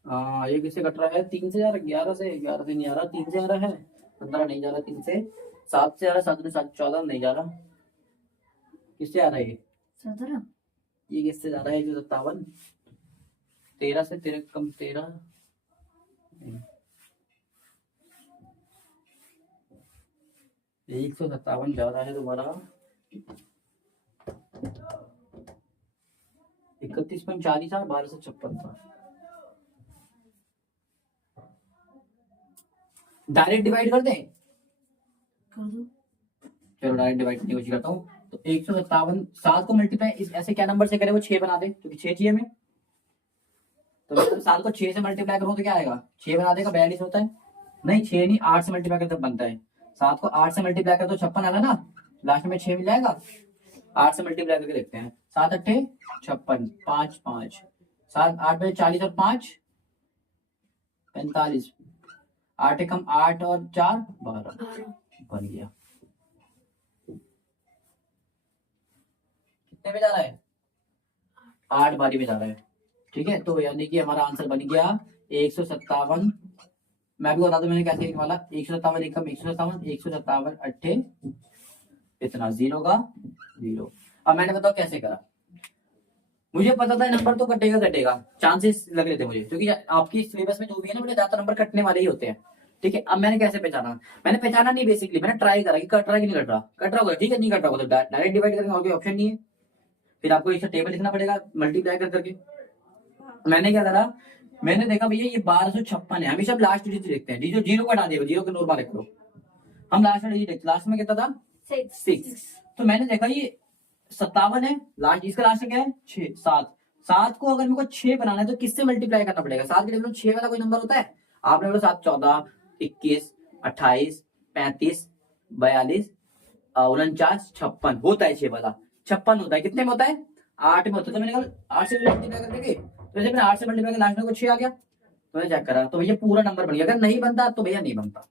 हाँ ये किससे कट रहा है? 3 से जा रहा है, 11 से नहीं आ रहा, 3 से आ रहा है, 15 नहीं जा रहा, 3 से 7 से आ रहा, 7 में 7 14 नहीं जा रहा, किससे आ रहा है ये? 17 ये किससे जा रहा है? 157 13 से, 13 कम 13 157 जा रहा है तुम्हारा 31.40 था, 1256 था। डायरेक्ट डिवाइड कर दें? कर दो। चलो डायरेक्ट डिवाइड करने की कोशिश करता हूँ। तो 157 7 को मल्टीप्लाई इस ऐसे क्या नंबर से करें वो 6 बना दे, क्योंकि 6 चाहिए हमें। तो मतलब 7 को 6 से मल्टीप्लाई करूँ तो क्या आएगा? 6 बना देगा, 42 होता है। नहीं 6 नहीं, 8 से मल्टीप्लाई करते बनता है। 7 को 8 से मल्टीप्लाई कर तो 56 आना ना, लास्ट में 6 मिल जाएगा। 8 से मल्टीप्लाई करके देखते हैं। 7 अट्ठे 56, 5 5 7 8 बजे 40 और 5 45, 8 एकम 8 और 4 12 बन गया। कितने में जा रहा है? 8 बारी में जा रहा है। ठीक है, तो यानी कि हमारा आंसर बन गया 157। मैं आपको बता दूं मैंने कैसे लिखने वाला, 157 एकम 157 अट्ठे इतना 0 का 0। अब मैंने बताओ कैसे करा। मुझे पता था नंबर तो कटेगा, चांसेस लग रहे थे मुझे, क्योंकि आपकी सिलेबस में जो भी है ना बेटा ज्यादा नंबर कटने वाले ही होते हैं। ठीक है, अब मैंने कैसे पहचाना? मैंने पहचाना नहीं, बेसिकली मैंने ट्राई करा कि कट रहा है कि नहीं कट रहा। कट रहा होगा ठीक है, नहीं कट रहा होगा तो डायरेक्ट डिवाइड करेंगे, और कोई ऑप्शन नहीं है। फिर आपको इसे टेबल लिखना पड़ेगा मल्टीप्लाई कर करके। मैंने क्या करा, मैंने देखा भैया ये 1256 है, हमेशा लास्ट डिजिट देखते हैं, जो 0 को हटा देगा, 0 को नॉर्मल रख लो। हम लास्ट डिजिट देखते, लास्ट में कितना था? 6। तो मैंने देखा ये 57 है, लास्ट इसका लास्ट क्या है? 6 7 7 को अगर मेरे को 6 बनाना है तो किससे मल्टीप्लाई करना पड़ेगा? 7 के टेबल में 6 वाला कोई नंबर होता है? आपने बोला 7 14 21 28 35 42 49 56 होता है, 6 वाला 56 होता है। कितने में होता है? 8 में होता है। तो मैंने कहा 8 से मल्टीप्लाई कर देंगे, तो जैसे मैंने 8 से मल्टीप्लाई कर लास्ट में को 6 आ गया, तो मैंने चेक करा तो भैया पूरा नंबर बन गया। अगर नहीं बनता तो भैया नहीं बनता,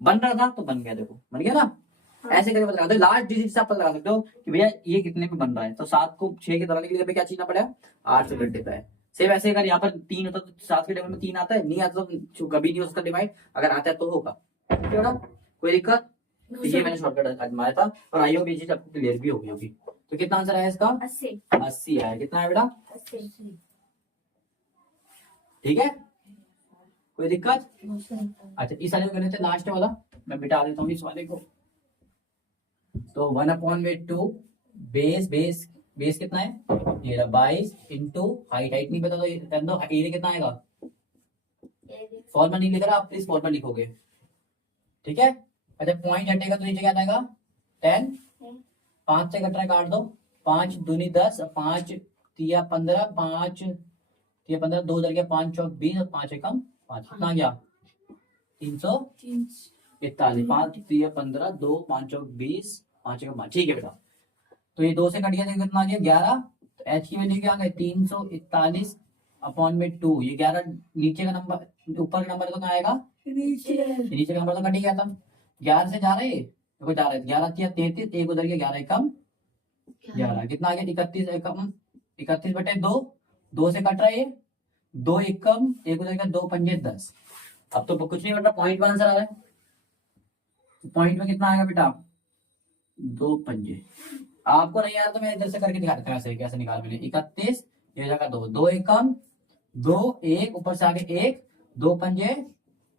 बन रहा था तो बन गया, देखो बन गया ना। ऐसे करके पता लगा दो, लास्ट डिजिट से आप पता लगा सकते हो कि भैया ये कितने में बन रहा है। तो 7 को 6 के दलाने के लिए क्या चीजना पड़ेगा? 8 से मल्टीप्लाई। सेम ऐसे अगर यहाँ पर 3 होता तो 7 के टेबल में 3 आता है, नहीं आता तो कभी नहीं हो सकता डिवाइड, अगर आता है तो होगा। ठीक है ना, कोई दिक्कत? तो ये मैंने शॉर्टकट आजमाया था, और आई होप ये चीज आपको क्लियर भी होगी होगी। तो कितना आंसर आया इसका? 80 आया। कितना है बेटा? 80। ठीक है, कोई दिक्कत? अच्छा इस वाले को कर लेते हैं, लास्ट वाला मैं बिठा देता हूँ इस वाले को। तो 1/2 बेस बेस बेस कितना है? ये रहा 22 इंटू हाइट नहीं पता तो एरिया कितना आएगा? फॉर्मूला नहीं लिख रहा आप, प्लीज फॉर्मूला लिखोगे। ठीक है, अच्छा पॉइंट हटेगा तो नीचे क्या आएगा? 10। 5 से कट रहा है, काट दो। 5 दूनी 10, 5 तिया 15, 5 तिया 15, 2 उधर गया, 5 चौक 20 और 5 एकम 5, कितना गया? 341। 5 तिया 15, 2 5 चौक 20, 5 एकम 5। ठीक है बेटा, तो ये 2 से कट गया तो कितना आ गया? 11। तो एच की वैल्यू क्या आ गई? 341 अपॉन में 2। ये 11 नीचे का नंबर, ऊपर का नंबर तो कहाँ आएगा? नीचे का नंबर तो कट ही गया था। 11 से जा रहे हैं, देखो जा रहे 11 तिया 33, एक उधर गया 11 एकम 11, कितना आ गया? 31 एकम 31/2। 2 से कट रहा है, 2 एकम एक उधर गया, 2 पंजे 10। अब तो कुछ नहीं करना, पॉइंट में आंसर आ रहा है। पॉइंट में कितना आएगा बेटा? 2 पंजे। आपको नहीं आया तो मैं इधर से करके दिखा देता हूँ कैसे कैसे निकाल। मैंने 31, ये जगह 2, 2 एकम 2 1, ऊपर से आगे 1, 2 पंजे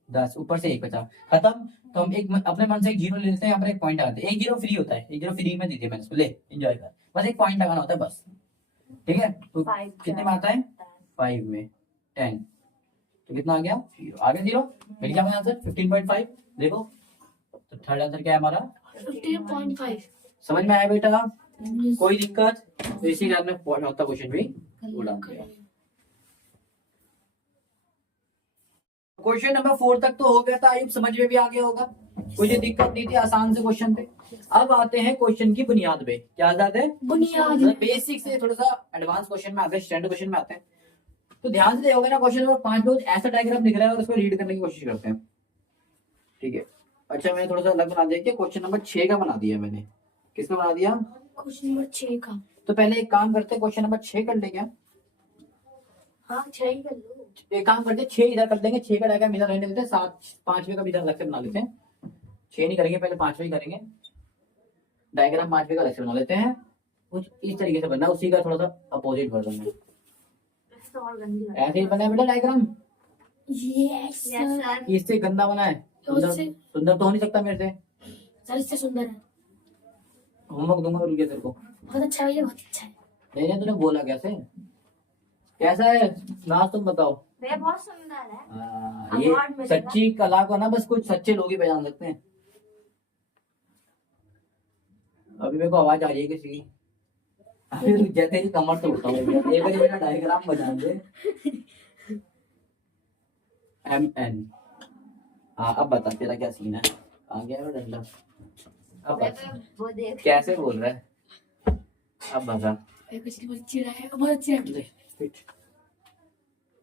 10, ऊपर से 1 बचा, खत्म। तो हम एक अपने मन से एक 0 ले लेते हैं, यहाँ पर एक पॉइंट लगाते हैं। 1 0 फ्री होता है, 1 0 फ्री में दे दिया मैंने इसको, ले एंजॉय कर, बस एक पॉइंट लगाना होता है बस। ठीक है, तो कितने में आता है? 5 में 10, तो कितना आ गया? 0 आ गया। 0 मिल गया हमारा आंसर 15.5। देखो तो थर्ड आंसर क्या है हमारा? 15.5। समझ में आया बेटा? कोई दिक्कत? तो इसी के आपने चौथा क्वेश्चन भी बोला। क्वेश्चन नंबर 4 तक तो हो गया था, आयुब समझ में भी आ गया होगा, कोई दिक्कत नहीं थी, आसान से क्वेश्चन थे। अब आते हैं क्वेश्चन की बुनियाद पे। क्या आते हैं? बुनियाद। बेसिक से थोड़ा सा एडवांस क्वेश्चन में आते हैं, स्टैंडर्ड क्वेश्चन में आते हैं। तो ध्यान से देखोगे ना, क्वेश्चन नंबर 5 में ऐसा डायग्राम दिख रहा है और उसको रीड करने की कोशिश करते हैं। ठीक है, अच्छा मैंने थोड़ा सा अलग बना दिया कि क्वेश्चन नंबर 6 का बना दिया मैंने। किसका बना दिया? क्वेश्चन नंबर 6 का। तो पहले एक काम करते हैं, क्वेश्चन नंबर 6 कर ले क्या? हाँ 6 ही कर लो। एक काम करते हैं, 6 इधर कर देंगे, 6 का डायग्राम इधर रहने देते हैं, 7 5वें का भी इधर अलग से बना लेते हैं। 6 नहीं करेंगे, पहले 5वें ही करेंगे। डायग्राम 5वें का अलग से बना लेते हैं। कुछ इस तरीके से बनना, उसी का थोड़ा सा अपोजिट वर्जन है। तो और गंदी बात। ऐसे ही बना है बेटा डायग्राम, यस सर। इससे गंदा बना है। सुंदर उससे- सुंदर तो हो नहीं सकता मेरे से। सर इससे सुंदर है। होमवर्क दूंगा रुक तेरे को। बहुत अच्छा है, ये बहुत अच्छा है। नहीं तूने बोला कैसे, कैसा है नाज, तुम बताओ। वे बहुत सुंदर है। ये Award मिलेगा। सच्ची कला को ना बस कुछ सच्चे लोग ही पहचान सकते हैं। अभी मेरे को आवाज आ रही है किसी की। अभी रुक जाते ही कमर तो उठता हूँ एक बार मेरा डायग्राम बना दे। MN। हाँ अब बता तेरा क्या सीन है। आ गया वो डंडा, अब बता वो देख। कैसे बोल रहा है, अब बता। कुछ बहुत चिड़ा है, बहुत अच्छा है। ले, फिट।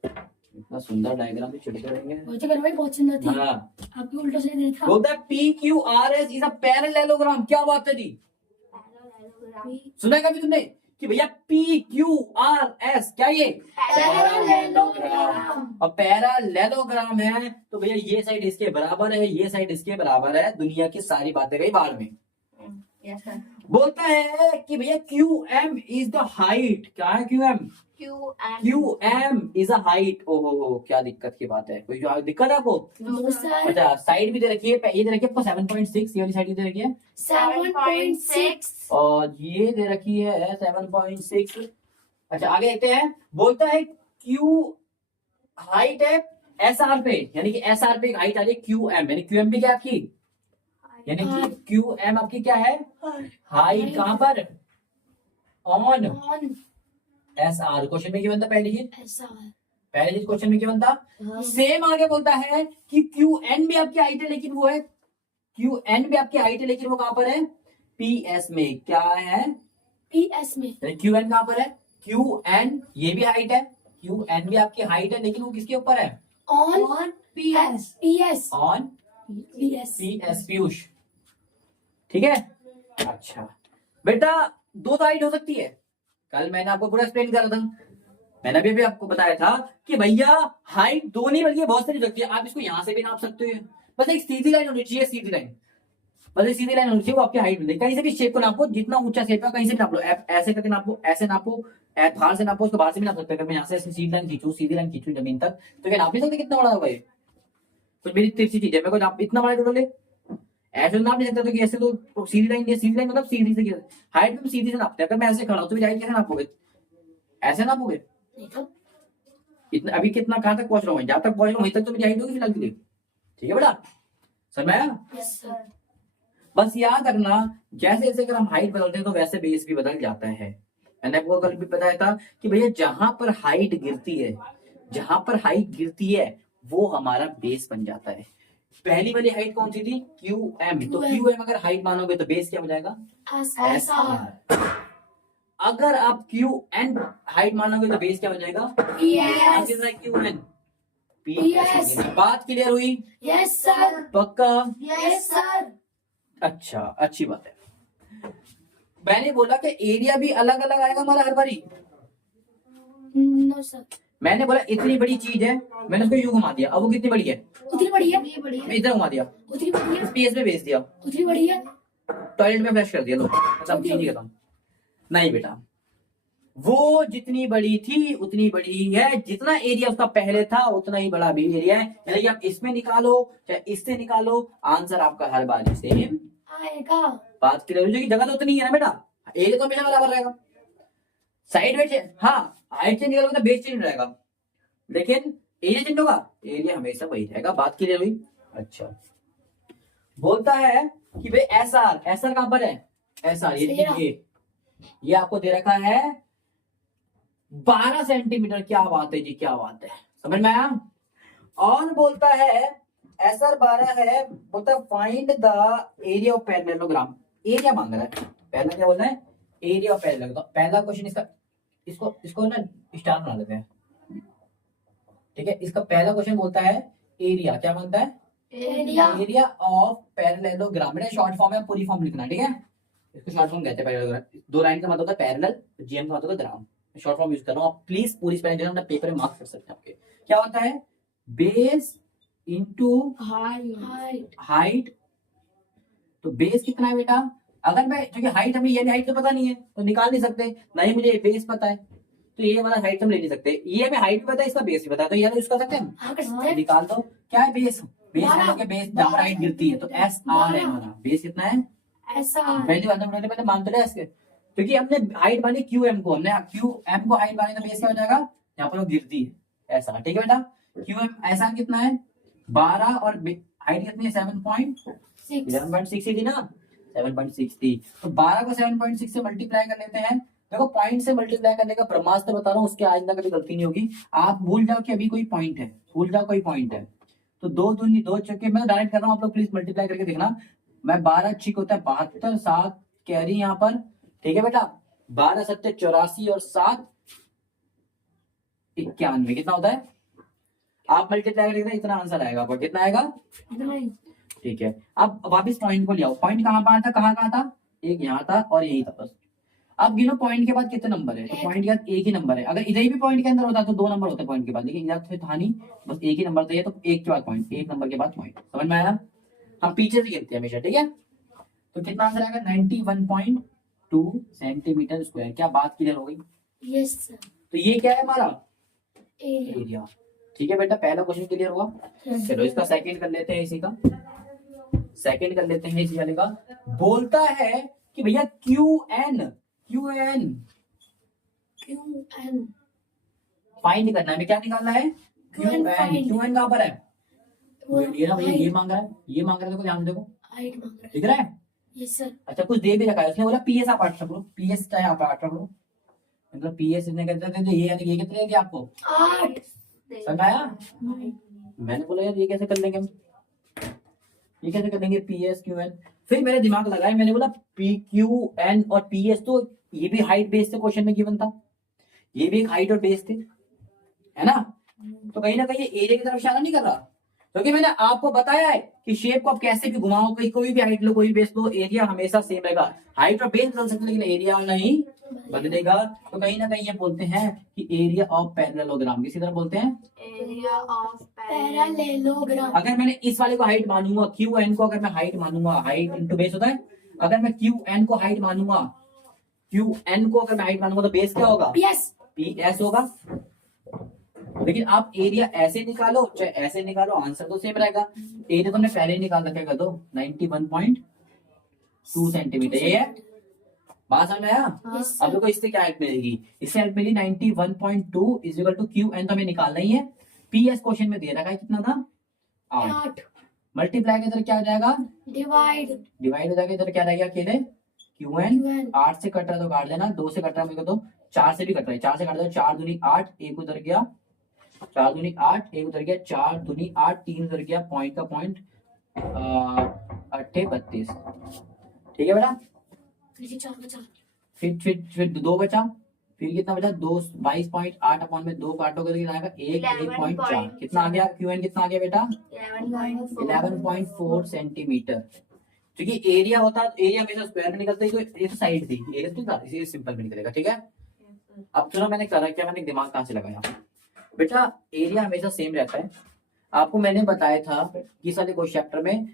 इतना सुंदर डायग्राम भी छिड़के रहेंगे। बहुत कर भाई, बहुत सुंदर थी। हाँ आपकी उल्टा से दे था। बोलता है PQRS इज अ पैरेललोग्राम। क्या बात है जी, सुना है कभी तुमने कि भैया PQRS क्या ये पैरेललोग्राम। और पैरेललोग्राम है तो भैया ये साइड इसके बराबर है, ये साइड इसके बराबर है, दुनिया की सारी बातें गई बाहर में। Yes sir. बोलता है कि भैया QM इज द हाइट। क्या है QM? QM is a height. ओहो क्या दिक्कत की बात है, कोई जो दिक्कत है आपको? No sir. अच्छा साइड भी दे रखी है, ये दे रखी है आपको 7.6, ये वाली साइड दे रखी है 7.6। और ये दे रखी है 7.6। अच्छा आगे देखते हैं। बोलता है Q हाइट है SR पे, यानी कि SR पे एक हाइट आ रही है QM, यानी QM भी क्या है आपकी, यानी कि QM आपकी क्या है हाइट। कहां पर? On SR। क्वेश्चन में क्या बनता पहले ही, ऐसा है। पहले चीज क्वेश्चन में क्या बनता सेम। आगे बोलता है कि QN भी आपकी हाइट है, लेकिन वो है QN भी आपकी हाइट है, लेकिन वो कहां पर है PS में। क्या है PS में। QN कहां पर है QN, ये भी हाइट है, QN भी आपकी हाइट है, लेकिन वो किसके ऊपर है on PS। On PS। PS Piyush. ठीक है। अच्छा बेटा दो तो हाइट हो सकती है, कल मैंने आपको पूरा एक्सप्लेन करा था, मैंने भी आपको बताया था कि भैया हाइट दो नहीं बल्कि बहुत सारी हो सकती है। आप इसको यहां से भी नाप सकते हो, बस एक सीधी लाइन होनी चाहिए, सीधी लाइन, बस एक सीधी लाइन होनी चाहिए, वो आपकी हाइट मिलेगी। कहीं से भी शेप को नापो, जितना ऊंचा शेप है कहीं से भी नाप लो, ऐसे करके नापो, ऐसे नापो, बाहर से नापो, उसको बाहर से भी नाप सकते हैं। अगर मैं यहाँ से सीधी लाइन खींचू, सीधी लाइन खींचू जमीन तक, तो क्या नाप नहीं सकते कितना बड़ा होगा ये? तो मेरी तिरछी चीज है, मेरे को नाप इतना बड़ा टोटल है, ऐसे नाप नहीं सकता, तो कि ऐसे तो सीधी लाइन, ये सीधी लाइन मतलब सीधी से हाइट में सीधी से नापते हैं। अगर मैं ऐसे खड़ा हूं तो मेरी हाइट कैसे नापोगे, ऐसे नापोगे? नहीं तो इतना अभी कितना कहां तक पहुंच रहा हूं, जहां तक पहुंच रहा हूं वहीं तक तो मेरी हाइट होगी फिलहाल के लिए। ठीक है बेटा, समझ में आया? Yes sir. बस याद रखना जैसे जैसे अगर हम हाइट बदलते हैं तो वैसे बेस भी बदल जाता है। मैंने आपको कल भी बताया था कि भैया जहां पर हाइट गिरती है, जहां पर हाइट गिरती है वो हमारा बेस बन जाता है। पहली वाली हाइट कौन सी थी QM, तो QM अगर हाइट मानोगे तो बेस क्या हो जाएगा SR। अगर आप QN हाइट मानोगे तो बेस क्या हो जाएगा QN PS। बात क्लियर हुई? Yes sir. पक्का? Yes sir. अच्छा अच्छी बात है। मैंने बोला कि एरिया भी अलग अलग आएगा हमारा हर बारी। No sir. मैंने बोला इतनी बड़ी चीज है, मैंने उसको यूं घुमा दिया, अब वो कितनी बड़ी है, उतनी बड़ी है। मैं इधर घुमा दिया, उतनी बड़ी है। PS में भेज दिया, उतनी बड़ी है। टॉयलेट में फ्लश कर दिया, लो मतलब चीज नहीं खत्म। नहीं बेटा, वो जितनी बड़ी थी उतनी बड़ी ही है, जितना एरिया उसका पहले था उतना ही बड़ा भी एरिया है। यानी कि आप इसमें निकालो चाहे इससे निकालो, आंसर आपका हर बार सेम आएगा। बात क्लियर हो जाएगी। जगह तो उतनी ही है ना बेटा, एरिया तो हमेशा बराबर रहेगा। साइड में हाँ हाइट चेंज करोगे तो बेस चेंज रहेगा, लेकिन एरिया चेंज होगा, एरिया हमेशा वही रहेगा। बात क्लियर हुई? अच्छा बोलता है कि भाई एसआर कहां पर है, एसआर ये आपको दे रखा है 12 सेंटीमीटर। क्या बात है जी, क्या बात है, समझ में आया? और बोलता है एसआर 12 है, बोलता है find the area of parallelogram. Area मांग रहा है, पहला क्या बोल रहा है एरिया ऑफ पैरेललोग्राम। पहला क्वेश्चन इसका, इसको ना स्टार बना लेते हैं, ठीक है। इसका पहला क्वेश्चन बोलता है एरिया, क्या मांगता है एरिया एरिया ऑफ पैरेललोग्राम। बेटा शॉर्ट फॉर्म है, पूरी फॉर्म लिखना, ठीक है। इसको शॉर्ट फॉर्म कहते हैं पैरेललोग्राम। दो लाइन का मतलब होता है पैरेलल, जीएम का मतलब होता है ग्राम। शॉर्ट फॉर्म यूज कर रहा हूँ, आप प्लीज पूरी स्पेलिंग जो है अपना पेपर में मार्क कर सकते हैं आपके। क्या होता है, बेस इनटू हाइट हाइट। तो बेस कितना है बेटा, अगर मैं, क्योंकि हाइट हमें, ये हाइट तो पता नहीं है तो निकाल नहीं सकते, ना ही मुझे बेस पता है, तो ये वाला हाइट हम ले नहीं सकते। ये हमें हाइट पता है, इसका बेस भी पता है, तो ये यूज कर सकते हैं हम। हाँ कर सकते हैं। निकाल दो, क्या है बेस, बेस बारह। मतलब बेस जब हाइट गिरती है तो एस आर है हमारा। बेस कितना है, ऐसा वैल्यू अंदर बढ़ने पहले मान तो लिया इसके, क्योंकि हमने हाइट मानी क्यू एम को, हमने क्यू एम को हाइट मानी तो बेस क्या हो जाएगा, यहाँ पर वो गिरती है ऐसा। ठीक है बेटा, क्यू एम ऐसा कितना है 12 और हाइट कितनी है 7.6 थी ना, 7.6 थी। तो 12 को 7.6 से मल्टीप्लाई कर लेते हैं। देखो पॉइंट से मल्टीप्लाई करने का ब्रह्मास्त्र बता रहा हूँ, उसके आइंदा कभी गलती नहीं होगी। आप भूल जाओ कि अभी कोई पॉइंट है, भूल जाओ कोई पॉइंट है, तो दो दूनी दो चक्के, मैं डायरेक्ट कर रहा हूँ, आप लोग प्लीज मल्टीप्लाई करके देखना। मैं 12 छिक होता है 72, 7 कैरी यहाँ पर, ठीक है बेटा, 12 सत्ते 84 और 7 91, कितना होता है, आप मल्टीप्लाई करेंगे इतना आंसर आएगा आपको, कितना आएगा, नहीं ठीक है। अब वापिस पॉइंट को ले आओ, पॉइंट कहाँ पर था, कहाँ था, एक यहाँ था और यही था बस। अब गिनो पॉइंट के बाद कितने नंबर है, तो पॉइंट के बाद एक ही नंबर है। अगर इधर भी पॉइंट के अंदर होता तो दो नंबर होते पॉइंट के बाद, लेकिन इधर तो था नहीं, बस एक ही नंबर था, तो एक के बाद पॉइंट, एक नंबर के बाद पॉइंट, समझ में आया। हम पीछे से गिनते हैं हमेशा, ठीक है। तो कितना आंसर आएगा 91.2 सेंटीमीटर स्क्वायर। क्या बात क्लियर हो गई। यस सर तो ये क्या है हमारा एरिया एरिया। ठीक है बेटा, पहला क्वेश्चन क्लियर हुआ। चलो इसका सेकंड कर लेते हैं, इसी का सेकंड कर लेते हैं, इसी वाले का। बोलता है कि भैया Q N Q N find करना है, हमें क्या निकालना है, क्यू एन। क्यू एन कहां पर है, ये ना भैया, ये मांग रहा है, ये मांग रहा है, देखो ध्यान से देखो, हाइट मांग रहा दिख रहा है। है यस सर अच्छा कुछ दे भी रखा है उसने, बोला पीएस आप 8 रख लो, पीएस चाहे आप 8 रख लो, मतलब पीएस इसने कहते थे, ये यानी ये कितने दिया आपको 8 समझ आया। मैंने बोला यार ये कैसे कर लेंगे हम, ये कैसे कर लेंगे पीएस क्यू एन। फिर मेरे दिमाग लगाया, मैंने बोला पी क्यू एन और पीएस, तो ये भी हाइट बेस से क्वेश्चन में गिवन था, ये भी एक हाइट और बेस थे, है ना। तो कहीं ना कहीं ये एरिया की तरफ इशारा नहीं कर रहा, क्योंकि मैंने आपको बताया है कि शेप को आप कैसे भी घुमाओ, कोई भी हाइट लो, कोई बेस लो, एरिया हमेशा सेम रहेगा। हाइट और बेस बदल सकते हैं, लेकिन एरिया नहीं बदलेगा। तो कहीं ना कहीं ये बोलते हैं कि एरिया ऑफ पैरेललोग्राम, किसी तरह बोलते हैं एरिया ऑफ पैरेललोग्राम। अगर मैंने इस वाले को हाइट मानूंगा, क्यू एन को अगर मैं हाइट मानूंगा, हाइट इंटू बेस होता है, अगर मैं क्यू एन को हाइट मानूंगा, क्यू एन को अगर मैं हाइट मानूंगा तो बेस क्या होगा, पीएस पी एस होगा। लेकिन आप एरिया ऐसे निकालो चाहे ऐसे निकालो, आंसर तो सेम रहेगा। एरिया तो हमने पहले ही निकाल रखा है, तो 91.2 सेंटीमीटर, ये है बात समझ में आया। यस अब देखो इससे क्या हेल्प मिलेगी, इससे हेल्प मिली 91.2 is equal to Q N, तो हमें निकालना ही है। पीएस क्वेश्चन में दे रखा है कितना था 8, 8 मल्टीप्लाई के इधर क्या हो जाएगा, डिवाइड डिवाइड हो जाएगा, इधर क्या रहेगा अकेले क्यू एन। QN 8 से कट रहा है तो काट देना, 2 से कट रहा है मेरे को तो 4 से भी कट रहा है, 4 से काट दो, 4 दूनी 8, एक उधर गया, 4 दूनी 8, एक उधर गया, 4 दूनी 8, 3 उधर गया, पॉइंट का पॉइंट 8 32। ठीक है बेटा, फिर 4 बचा, फिर 2 बचा, फिर कितना बचा 2, 22.8 अपॉन में 2 काटोगे तो कितना आएगा 1.4, कितना आ गया क्यूएन, कितना आ गया बेटा 11.4 सेंटीमीटर। क्योंकि एरिया होता है, एरिया हमेशा स्क्वायर में निकलता है, तो ये तो साइड थी, एरिया तो था, इसीलिए सिंपल में निकलेगा। ठीक है, अब सुनो मैंने करा क्या, मैंने दिमाग कहाँ से लगाया बेटा, एरिया हमेशा सेम रहता है। आपको मैंने बताया था किस वाले क्वेश्चन चैप्टर में,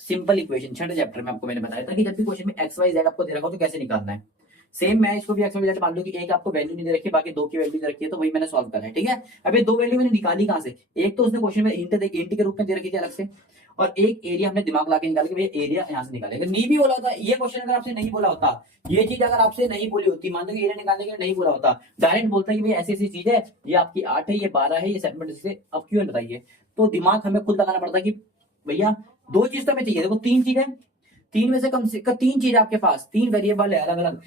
सिंपल इक्वेशन, छठे चैप्टर में आपको मैंने बताया था कि जब भी क्वेश्चन में एक्स वाई जेड आपको दे रखा हो तो कैसे निकालना है। सेम मैं इसको भी एक्स वाई जेड मान लो कि एक आपको वैल्यू नहीं दे रखी, बाकी 2 की वैल्यू दे रखी है, तो वही मैंने सॉल्व करा है। ठीक है, अब ये 2 वैल्यू मैंने निकाली कहाँ से, एक तो उसने क्वेश्चन में इंट के रूप में दे रखी थी अलग से, और एक एरिया हमने दिमाग ला के निकाला कि भैया एरिया यहाँ से निकाले। अगर नहीं भी बोला होता ये क्वेश्चन, अगर आपसे नहीं बोला होता, ये चीज अगर आपसे नहीं बोली होती, मान लो कि एरिया निकालने के लिए नहीं बोला होता, डायरेक्ट बोलता है कि भैया ऐसी ऐसी चीज है, ये आपकी 8 है, ये 12 है, ये 7.6 है, अब क्यों बताइए। तो दिमाग हमें खुद लगाना पड़ता है कि भैया 2 चीज तो हमें चाहिए, देखो 3 चीज है, 3 में से कम 3 चीज आपके पास, 3 वेरिएबल है अलग अलग,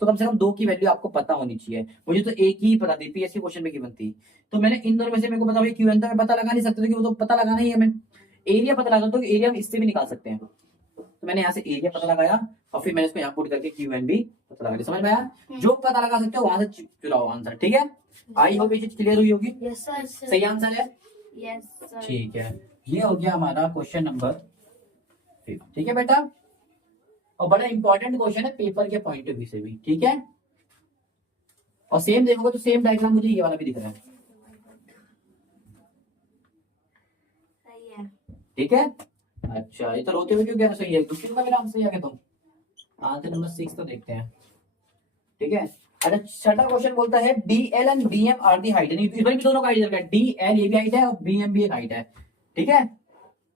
तो कम से कम 2 की वैल्यू आपको पता होनी चाहिए। मुझे तो एक ही पता थी, पीएससी क्वेश्चन में गिवन थी, तो मैंने इन दोनों में से मेरे को पता भाई क्यों मैं पता लगा नहीं सकते थे, कि वो तो पता लगाना ही है। मैं एरिया पता लगा, तो एरिया हम इससे भी निकाल सकते हैं, तो मैंने यहाँ से एरिया पता लगाया और फिर मैंने इसको यहाँ पुट करके क्यू एन भी पता लगा लिया। समझ में आया, जो पता लगा सकते हो वहां से चुराओ आंसर। ठीक है, आई होप ये चीज क्लियर हुई होगी, यस सर सही आंसर है। Yes sir. ठीक है, ये हो गया हमारा क्वेश्चन नंबर 5। ठीक है बेटा, और बड़ा इंपॉर्टेंट क्वेश्चन है पेपर के पॉइंट ऑफ व्यू से भी, ठीक है। और सेम देखोगे तो सेम डायग्राम मुझे ये वाला भी दिख रहा है, सही है। ठीक है। अच्छा ये तो रोते हुए क्यों कह रहे हो? सही है, दूसरी का मेरा आंसर सही आ गया। तुम आंसर नंबर 6 तो देखते हैं, ठीक है। अच्छा छठा क्वेश्चन बोलता है DL and BM are the height, इस बार भी दोनों का हाइट दे रखा है, DL ये भी हाइट है और BM भी एक हाइट है, ठीक है।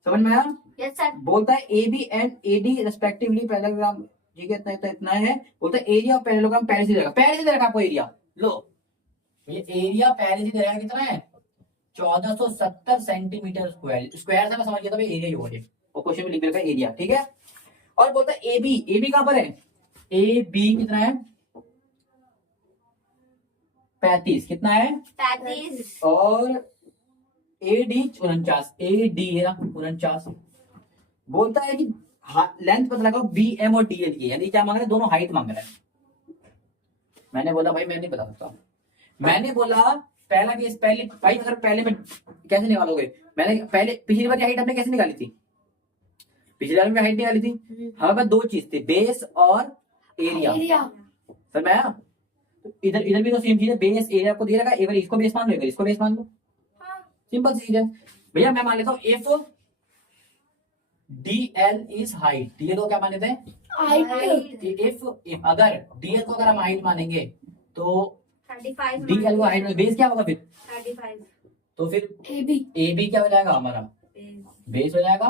समझ में आया? Yes sir. बोलता है AB and AD respectively parallelogram, ठीक है, इतना है। बोलता है एरिया ऑफ पैरेललोग्राम पहले से दे रखा, पहले से दे रखा आपको एरिया। लो ये एरिया पहले से दे रखा है, कितना है? 1470 सेंटीमीटर स्क्वायर। स्क्वायर से मैं समझ गया था भाई एरिया ही होगा ये, और क्वेश्चन में लिख रखा है एरिया, ठीक है। और बोलता है AB कहां पर है? AB कितना है? 35, कितना है? 35। और AD 49, AD है 49। बोलता है कि लेंथ पता लगाओ BM और DL की, यानी क्या मांग रहे हैं? दोनों हाइट मांग रहे हैं। मैंने बोला भाई मैं नहीं बता सकता, मैंने बोला पहला केस पहले भाई, अगर पहले में कैसे निकालोगे? मैंने पहले पिछली बार हाइट हमने कैसे निकाली थी? पिछली बार में हाइट निकाली थी, हमारे पास दो चीज थी, बेस और एरिया। एरिया समझ में आया? तो इधर इधर भी तो सेम चीज है, बेस एरिया को दे रखा है, एक बार इसको बेस मान लो, एक बार इसको बेस मान लो, सिंपल सी चीज है। भैया मैं मान लेता हूँ if DL is height, DL को क्या मान लेते हैं? हाइट। इफ अगर DL को अगर हम हाइट मानेंगे तो 35 DL को हाइट में बेस क्या होगा फिर? 35 तो फिर AB AB क्या हो जाएगा हमारा? बेस हो जाएगा।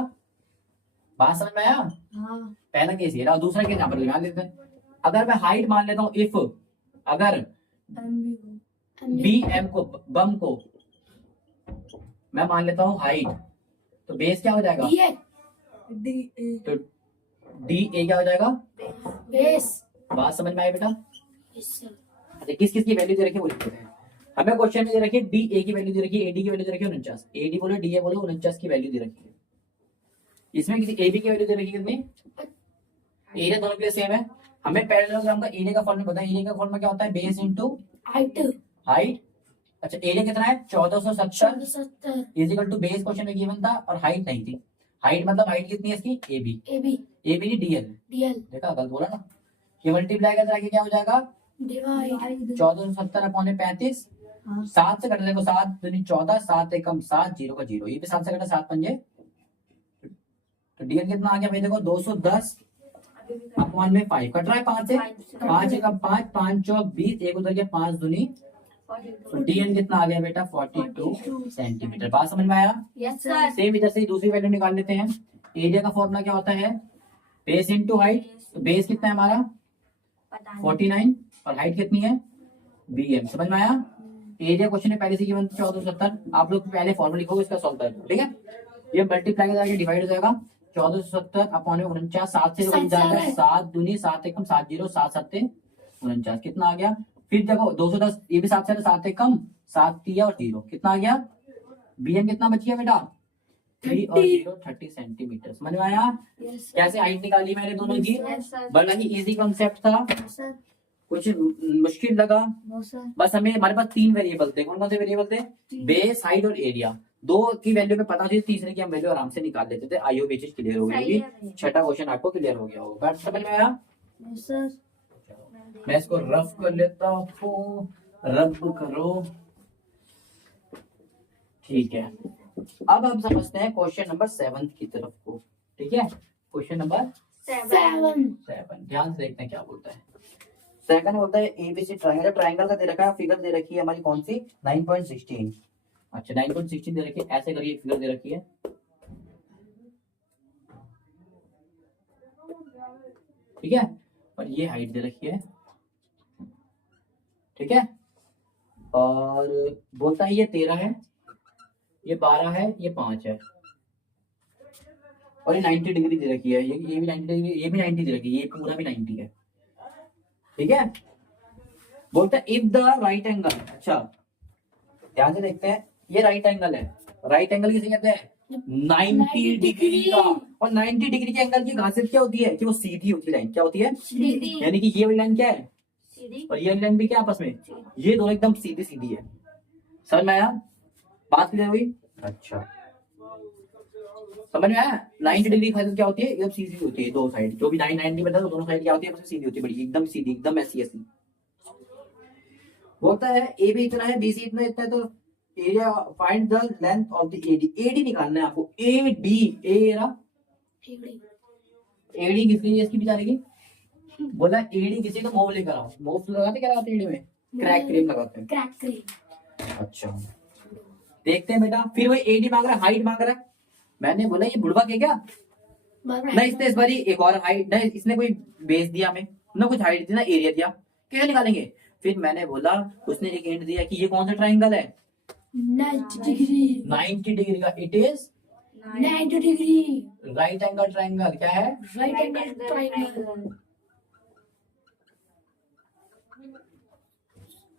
बात समझ में आया? हाँ पहला केस ये रहा, दूसरा केस यहाँ पर मान लेते हैं। अगर मैं हाइट मान लेता हूँ इफ अगर BM को बम को मैं मान लेता हूँ हाइट, तो बेस क्या हो जाएगा? तो DA क्या हो जाएगा? बेस। बात समझ में आई बेटा? Yes sir. अच्छा किस किस की वैल्यू दे रखी है वो लिखते हैं। हमें क्वेश्चन में दे रखी है DA की वैल्यू दे रखी है, AD की वैल्यू दे रखी है 49, AD बोलो DA बोलो 49 की वैल्यू दे रखी है। इसमें किसी AB की वैल्यू दे रखी है कितनी? एरिया दोनों के लिए सेम है। हमें पैरेललोग्राम का एरिया का फॉर्मूला पता है, एरिया का फॉर्मूला क्या होता है? Base into height. हाइट। अच्छा एरिया कितना है? 1470 70 is equal to base question में गिवन था और हाइट नहीं थी। हाइट मतलब हाइट कितनी है इसकी? AB, AB AB नहीं DL। DL देखा गलत बोला ना, ये मल्टीप्लाई करके आगे क्या हो जाएगा? डिवाइड 1470 अपॉन 35, 7 से कट देखो, 7 दूनी 14, 7 एकम 7, 0 का 0, ये भी 7 से कटा, 7 पंजे, तो DL कितना आ गया भाई? देखो 210 अपॉन में 5 कट रहा है 5 से, 5 एकम 5, 5 चौक 20, एक उधर गया 5 दूनी, तो DL कितना आ गया बेटा? 42 सेंटीमीटर। बात समझ में आया? Yes sir. सेम इधर से दूसरी वैल्यू निकाल लेते हैं। एरिया का फॉर्मूला क्या होता है? Base into height. तो बेस कितना है हमारा? 49 और हाइट कितनी है? BM। समझ में आया? एरिया क्वेश्चन है पहले से गिवन 1470, आप लोग पहले फॉर्मूला लिखोगे इसका सॉल्व कर, ठीक है। ये मल्टीप्लाई कर जाके डिवाइड हो जाएगा 1470 अपॉन 49, 7 से बन जाएगा 7 दूनी 7 एकम 7, 0 7 7 49, कितना आ गया? फिर देखो 210, ये भी 7 से 7 एकम 7 दिया और 0, कितना आ गया? BM कितना बच गया बेटा? 3 और 0 30 सेंटीमीटर। समझ में आया? यस कैसे हाइट निकाली मैंने दोनों की? Yes sir. बड़ा ही इजी कॉन्सेप्ट था, सर। कुछ मुश्किल लगा? सर बस हमें हमारे पास 3 वेरिएबल थे। कौन कौन से वेरिएबल थे? बेस, हाइट और एरिया। 2 की वैल्यू में पता थी, तीसरे की हम वैल्यू आराम से निकाल लेते थे। आई होप ये चीज क्लियर हो गई सही है होगी। भैया। छठा क्वेश्चन आपको क्लियर हो गया होगा। बात समझ में आया? सर। मैं इसको रफ कर लेता हूँ, रफ करो, ठीक है। अब हम समझते हैं क्वेश्चन नंबर 7 की तरफ को, ठीक है। क्वेश्चन नंबर 7 ध्यान से देखते हैं क्या बोलता है। सेकंड बोलता है ABC ट्रायंगल, ट्रायंगल का दे रखा है, फिगर दे रखी है हमारी कौन सी? 9.16। अच्छा 9.16 दे रखी है, ऐसे करिए, फिगर दे रखी है, ठीक है, और ये हाइट दे रखी है, ठीक है। और बोलता है ये 13 है, ये 12 है, ये 5 है, और ये 90 डिग्री दे रखी है, ये भी 90 डिग्री, ये भी 90 दे रखी है, ये पूरा भी 90 है, ठीक है। बोलता है इफ द राइट एंगल, अच्छा ध्यान से देखते हैं, ये राइट एंगल है, राइट एंगल किसे कहते हैं? 90 डिग्री का। और 90 डिग्री के एंगल की खासियत क्या होती है? कि वो सीधी होती है लाइन, क्या होती है? सीधी। यानी कि ये वाली लाइन क्या है? सीधी। और ये वाली लाइन भी क्या आपस में? ये दोनों एकदम सीधी सीधी है। समझ में आया? बात क्लियर हुई? अच्छा समझ में आया? 90 डिग्री खातिर क्या होती है? एकदम सीधी होती है दो साइड, जो भी 90 बता दो, दोनों साइड क्या होती है? सबसे सीधी होती है, बड़ी एकदम सीधी, एकदम ऐसी होता है। ए भी इतना है, बी सी इतना इतना है, तो area find the length of the AD. AD निकालना है आपको, ए डी, एडी एडी किसके लिए? इसकी बेचारे की बोला एडी किसी को मोव लेकर आओ। मोव लगाते क्या लगाते एडी में? क्रैक क्रीम लगाते हैं। Crack cream. अच्छा देखते हैं बेटा। फिर वही एडी मांग रहा है, हाइट मांग रहा है। मैंने बोला ये बुढ़वा के क्या नहीं, इसने इस बारी एक और हाइट नहीं, इसने कोई बेस दिया हमें ना, कुछ हाइट दी ना एरिया दिया, कैसे निकालेंगे? फिर मैंने बोला, उसने एक हिंट दिया कि ये कौन सा ट्राइंगल है? 90 डिग्री। 90 डिग्री का। It is 90 degree. Right angle triangle. क्या है? Right angle triangle.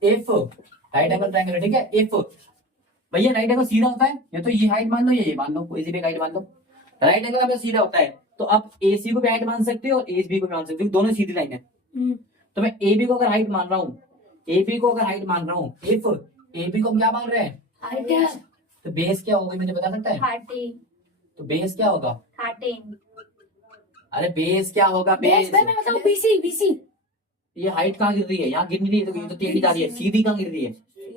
If right angle triangle, ठीक है। इफ भैया राइट एंगल सीधा होता है, या तो ये हाइट मान लो या ये मान लो, कोई सी भी हाइट मान लो। राइट एंगल हमेशा सीधा होता है, तो आप एसी को भी हाइट मान सकते हो और एबी को भी मान सकते हो, दोनों सीधी लाइन है। तो मैं एबी को अगर हाइट मान रहा हूँ, एबी को अगर हाइट मान रहा हूँ, इफ एबी को हम क्या मान रहे हैं? हाइट है। तो बेस क्या होगा मुझे बता सकता है? 30 तो बेस क्या होगा? 13 अरे बेस क्या होगा? बेस बेस में मतलब बीसी बीसी। ये हाइट कहाँ गिर रही है? यहाँ गिर नहीं रही है, तो ये तो टेढ़ी जा रही है। सीधी कहाँ गिर रही है?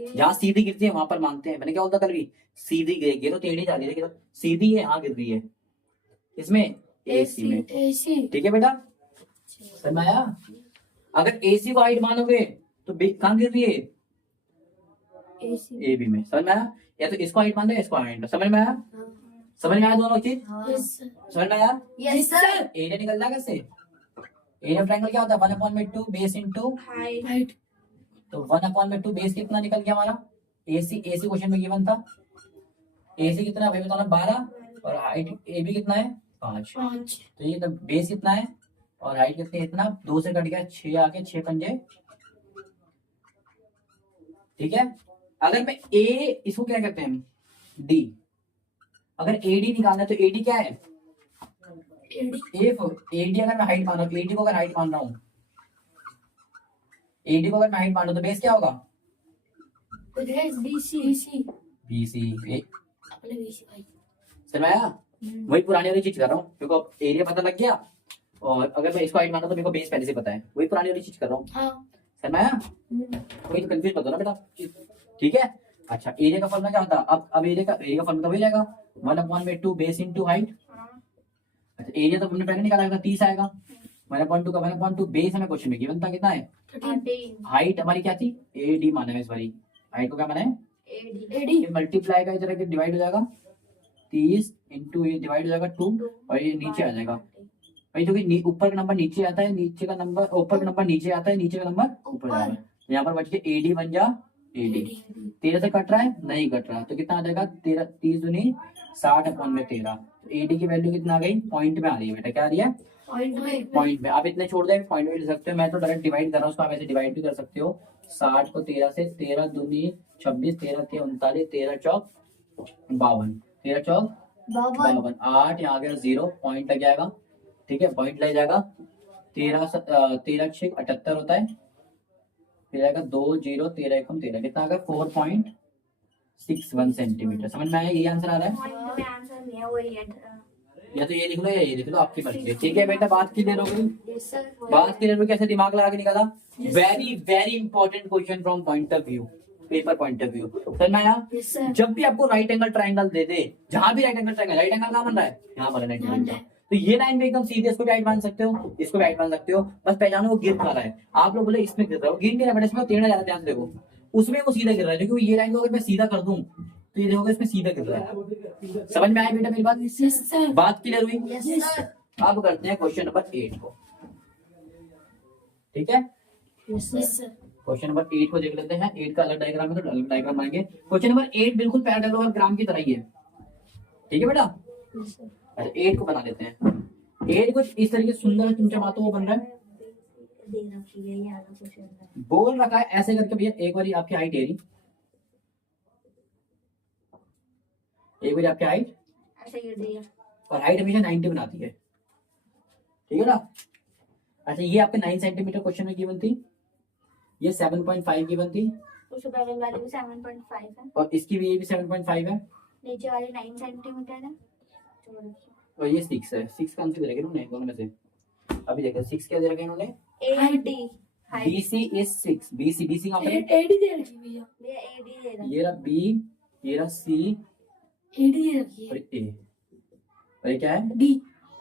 जहाँ सीधी गिरती है वहां पर मानते हैं। मैंने क्या बोलता कल भी, सीधी गिरेगी तो टेढ़ी जा रही है, लेकिन सीधी है यहाँ गिर रही है, इसमें एसी में। एसी। ठीक है बेटा, समझ में आया? अगर एसी को हाइट मानोगे तो कहाँ गिर रही है? एसी। एबी में। समझ में आया? या तो इसको हाइट मान लो, इसको हाइट। समझ में आया? समझ में आया दोनों चीज? यस समझ में आया? Yes sir. एरिया निकल जाएगा इससे। एरिया ट्रायंगल क्या होता है? 1/2 बेस इंटू हाइट। हाइट। तो 1/2 बेस कितना निकल गया हमारा? एसी, एसी क्वेश्चन में गिवन था। एसी कितना भाई बताना? 12। और हाइट एबी कितना है? 5। 5। तो ये तो बेस कितना है और हाइट कितनी है? इतना 2 से कट गया 6, आके 6 पंजे। ठीक है। अगर मैं ए, इसको क्या कहते हैं हम? डी। अगर एडी निकालना है तो एडी क्या है? एडी अगर मैं हाइट मान रहा हूँ, एडी को अगर हाइट मान रहा हूँ, एडी को अगर मैं हाइट मान रहा हूँ तो बेस क्या होगा? BC BC. बीसी। अपने बीसी भाई। समझ में आया? वही पुरानी वाली चीज कर रहा हूँ, क्योंकि अब एरिया पता लग गया और अगर मैं इसको हाइट मानता हूँ तो मेरे को बेस पहले से पता है। वही पुरानी वाली चीज कर रहा हूँ। हाँ। समझ में आया? वही तो कंफ्यूज मत हो ना बेटा। ठीक है। अच्छा एरिया का फॉर्मूला क्या होता है? अब एरिया का फॉर्मूला वही जाएगा, 1/2 बेस इंटू हाइट। अच्छा एरिया तो हमने पहले निकाला था, 30 आएगा। 1/2 का 1/2 बेस हमें क्वेश्चन में गिवन था कितना है? 13 हाइट हमारी क्या थी? एडी माना है इस बारी। हाइट को क्या माना है? एडी। मल्टीप्लाई का इधर डिवाइड हो जाएगा 30 इंटू ये डिवाइड हो जाएगा 2 और ये नीचे आ जाएगा भाई, जो कि ऊपर का नंबर नीचे आता है, नीचे का नंबर ऊपर का नंबर नीचे आता है, नीचे का नंबर ऊपर जाता है। तो यहाँ पर बच के एडी बन जा एडी। 13 से कट रहा है? नहीं कट रहा, तो कितना आ जाएगा? 13 30 दूनी 60/13। तो एडी की वैल्यू कितना आ गई? पॉइंट में आ रही है बेटा। क्या आ रही है? पॉइंट में। आप इतने छोड़ दे, पॉइंट में ले सकते हो। मैं तो डायरेक्ट डिवाइड कर रहा हूँ उसको, आप ऐसे डिवाइड भी कर सकते हो। 60 को 13 से, 13 दूनी 26, 13 के 39, 13 चौक 52, 13 चौक 52, 8 यहाँ गया 0, पॉइंट लग जाएगा। ठीक है, पॉइंट लग जाएगा। 13 6 78 होता है, फिर आएगा 2 0, 13 1 13, कितना आ गया? 4.61 सेंटीमीटर। समझ में आया? यही आंसर आ रहा है। पॉइंट में आंसर नहीं है, वही है। या तो ये लिख लो या ये लिख लो, आपकी मर्जी है। ठीक है बेटा, बात क्लियर हो गई? Yes sir. बात क्लियर हो? कैसे दिमाग लगा के निकाला? Very very important question from point of view, paper point of view. समझ में आया? Yes sir. जब भी आपको राइट एंगल ट्राइंगल दे दे, जहां भी राइट एंगल कहां बन रहा है? यहाँ पर 90 डिग्री का। तो ये लाइन भी एकदम सीधे, इसको भी हाइट मान सकते हो, इसको भी हाइट मान सकते हो। बस पहचानो वो गिर खा रहा है। आप लोग बोले इसमें गिर रहा है, वो गिर नहीं रहा बेटा, इसमें टेढ़ा जा रहा है। ध्यान से देखो, उसमें वो सीधा गिर रहा है, क्योंकि ये लाइन को अगर मैं सीधा कर दूं तो ये देखोगे इसमें सीधा गिर रहा है। समझ में आया बेटा मेरी बात? Yes sir. बात क्लियर हुई? Yes sir. अब करते हैं क्वेश्चन नंबर 8 को। ठीक है, यस सर। क्वेश्चन नंबर 8 को देख लेते हैं। 8 का अलग डायग्राम है तो अलग डायग्राम बनाएंगे। क्वेश्चन नंबर 8 बिल्कुल पैरेललोग्राम की तरह ही है। ठीक है बेटा? अच्छा 8 को बना लेते हैं। 8 कुछ इस तरीके से सुंदर चमचमाता हुआ बन रहा है। दे रखी है ये आधा क्वेश्चन है। बोल रखा है ऐसे करके भैया, एक बारी आपकी हाइट एरी, एक बारी आपकी हाइट, ऐसे गिर दिया। और हाइट हमेशा 90 बनाती है। ठीक है ना? अच्छा ये आपके 9 सेंटीमीटर क्वेश्चन में गिवन थी, ये 7.5 गिवन थी, उससे पहले वाली भी 7.5 है, और इसकी भी ये भी 7.5 है। नीचे वाली 9 सेंटीमीटर है, और ये 6 है, 6 का आंसर दे रखे इन्होंने दोनों में से। अभी देखो 6 क्या दे रखे इन्होंने, AD BC is 6, BC कहाँ पर है? एडी दे रखी है भैया, भैया AD दे रहा ये रहा B, ये रहा C एडी दे रखी और है, A, और ये क्या है डी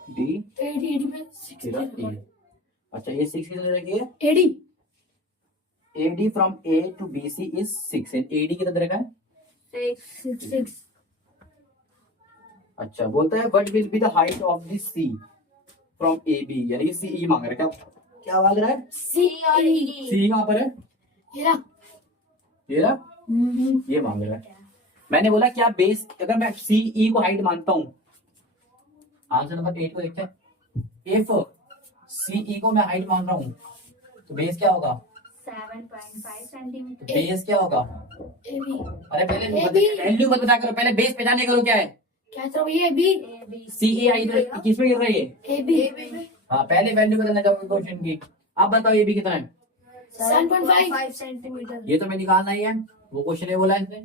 D, एडी एडी पे 6 ये रहा A। अच्छा ये 6 कितने दे रखी है? AD AD from A to BC is 6 and AD कितना दे रखा है? 6 अच्छा बोलता है what will be the height of the C from AB, यानी कि CE मांग रहा है, क्या मांग रहा है? सी और ई C कहाँ पर है? ये रहा ये रहा, ये मांग रहा है। मैंने बोला क्या बेस, अगर मैं CE को हाइट मानता हूँ, आंसर नंबर 8 को देखते हैं। इफ CE को मैं हाइट मान रहा हूँ तो बेस क्या होगा? 7.5 सेंटीमीटर। बेस क्या होगा? एबी अरे पहले AB वैल्यू मत पता करो, पहले बेस पहचाने करो क्या है। क्या तो भैया बी AB CE हाइट किसमें गिर रही है? एबी हाँ पहले वैल्यू बताना चाहोगे क्वेश्चन की। आप बताओ ये भी कितना है? 7.5 सेंटीमीटर। ये तो मैं निकालना ही है, वो क्वेश्चन है बोला है इसने।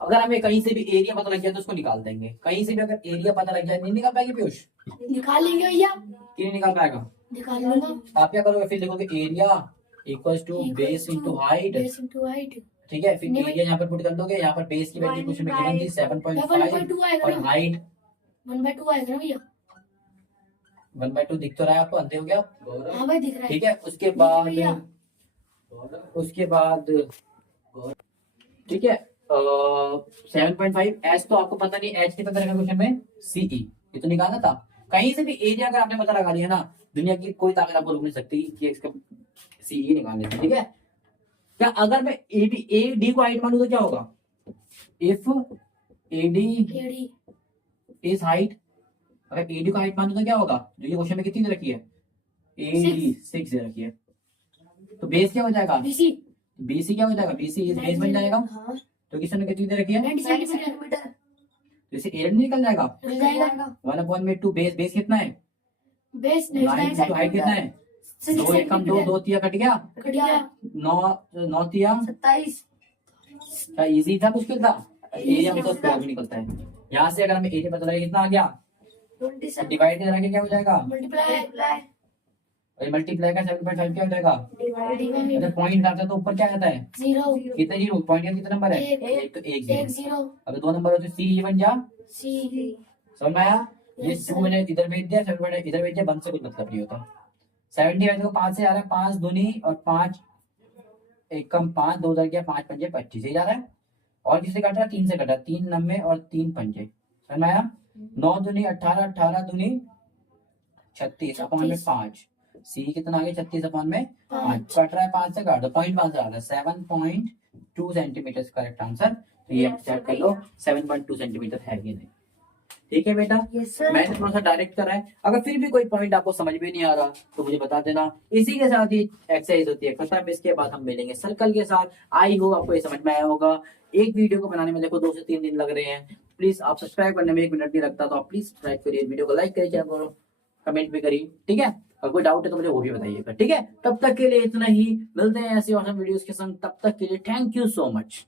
अगर हमें कहीं से भी एरिया पता लग गया तो उसको निकाल देंगे, कहीं से भी अगर एरिया पता लग जाए नहीं निकाल पाएंगे पीयूष? निकाल लेंगे भैया, क्यों नहीं निकाल पाएगा? निकाल लूंगा। आप क्या करोगे फिर देखोगे area equals to base into height, base into height ठीक है। फिर नहीं, एरिया यहाँ पर पुट कर दोगे, यहाँ पर बेस की वैल्यू क्वेश्चन में गिवन थी 7.5 1/2 आएगा और ना, हाइट 1/2 आएगा ना भैया। 1/2 दिख तो रहा है आपको, अंधे हो गया? हाँ भाई दिख रहा है। ठीक है उसके भैया। बाद ठीक है 7.5 एच तो आपको पता नहीं, एच कितना रहेगा क्वेश्चन में? CE, ये तो निकालना था। कहीं से भी एरिया अगर आपने पता लगा लिया ना, दुनिया की कोई ताकत आपको रोक नहीं सकती कि इसका CE निकालने से, ठीक है। क्या अगर मैं AD को हाइट मानूं तो क्या होगा? If AD AD is height, अगर AD को हाइट मानूं तो क्या होगा? जो ये क्वेश्चन में कितनी दे रखी है? AD 6 दे रखी है, तो बेस क्या हो जाएगा? बीसी BC क्या हो जाएगा? BC इज बेस बन जाएगा, हाँ तो किसने ने कितनी दे रखी है? 90 सेंटीमीटर तो इसे एरिया निकल जाएगा। निकल जाएगा। 1/2 बेस, बेस कितना है? बेस 9 तो हाइट कितना है? 2 एक कम 2 तिया कट गया, कट गया 9 तिया। 27 क्या इजी था मुश्किल था? एरिया में तो स्क्वायर भी निकलता है। यहाँ से अगर हमें एरिया पता लगे कितना आ गया, 27 डिवाइड के करके क्या हो जाएगा? मल्टीप्लाई और मल्टीप्लाई का 7.5 क्या हो जाएगा? डिवाइड अगर पॉइंट आता है तो ऊपर क्या आता है? 0 कितने जीरो? पॉइंट का कितना नंबर है? एक। एक, तो एक जीरो। 0 अगर 2 नंबर हो तो C ये बन जा, सी समझ में आया? ये Yes, 2 मैंने इधर भेज दिया, 7 मैंने इधर भेज दिया, बंद से कुछ मतलब नहीं होता। 70 वैसे को 5 से आ रहा है, 5 दूनी और 5 एक कम 5, 2 उधर गया, 5 पंजे 25 से जा रहा है। और किससे काट रहा है? 3 से काटा, 3 नब्बे और 3 पंजे, समझ में आया? 9 दूनी 18, 18 दूनी 36 अपॉन में 5, C कितना आ गया? 36 अपॉन में 5, कट रहा है 5 से, काट दो, 0.5 आ रहा है, 7.2 सेंटीमीटर करेक्ट आंसर। तो ये आप चेक कर लो 7.2 सेंटीमीटर है कि नहीं, ठीक है बेटा। यस सर मैंने थोड़ा सा डायरेक्ट करा है, अगर फिर भी कोई पॉइंट आपको समझ में नहीं आ रहा तो मुझे बता देना। इसी के साथ ही एक्सरसाइज होती है खत्म, इसके बाद हम मिलेंगे सर्कल के साथ। आई हो आपको ये समझ में आया होगा। एक वीडियो को बनाने में देखो 2 से 3 दिन लग रहे हैं, प्लीज आप सब्सक्राइब करने में 1 मिनट नहीं लगता, तो आप प्लीज सब्सक्राइब करिए, वीडियो को लाइक करिए, चैनल को कमेंट भी करिए, ठीक है। अगर कोई डाउट है तो मुझे वो भी बताइएगा, ठीक है। तब तक के लिए इतना ही, मिलते हैं ऐसे और वीडियोस के संग, तब तक के लिए थैंक यू सो मच।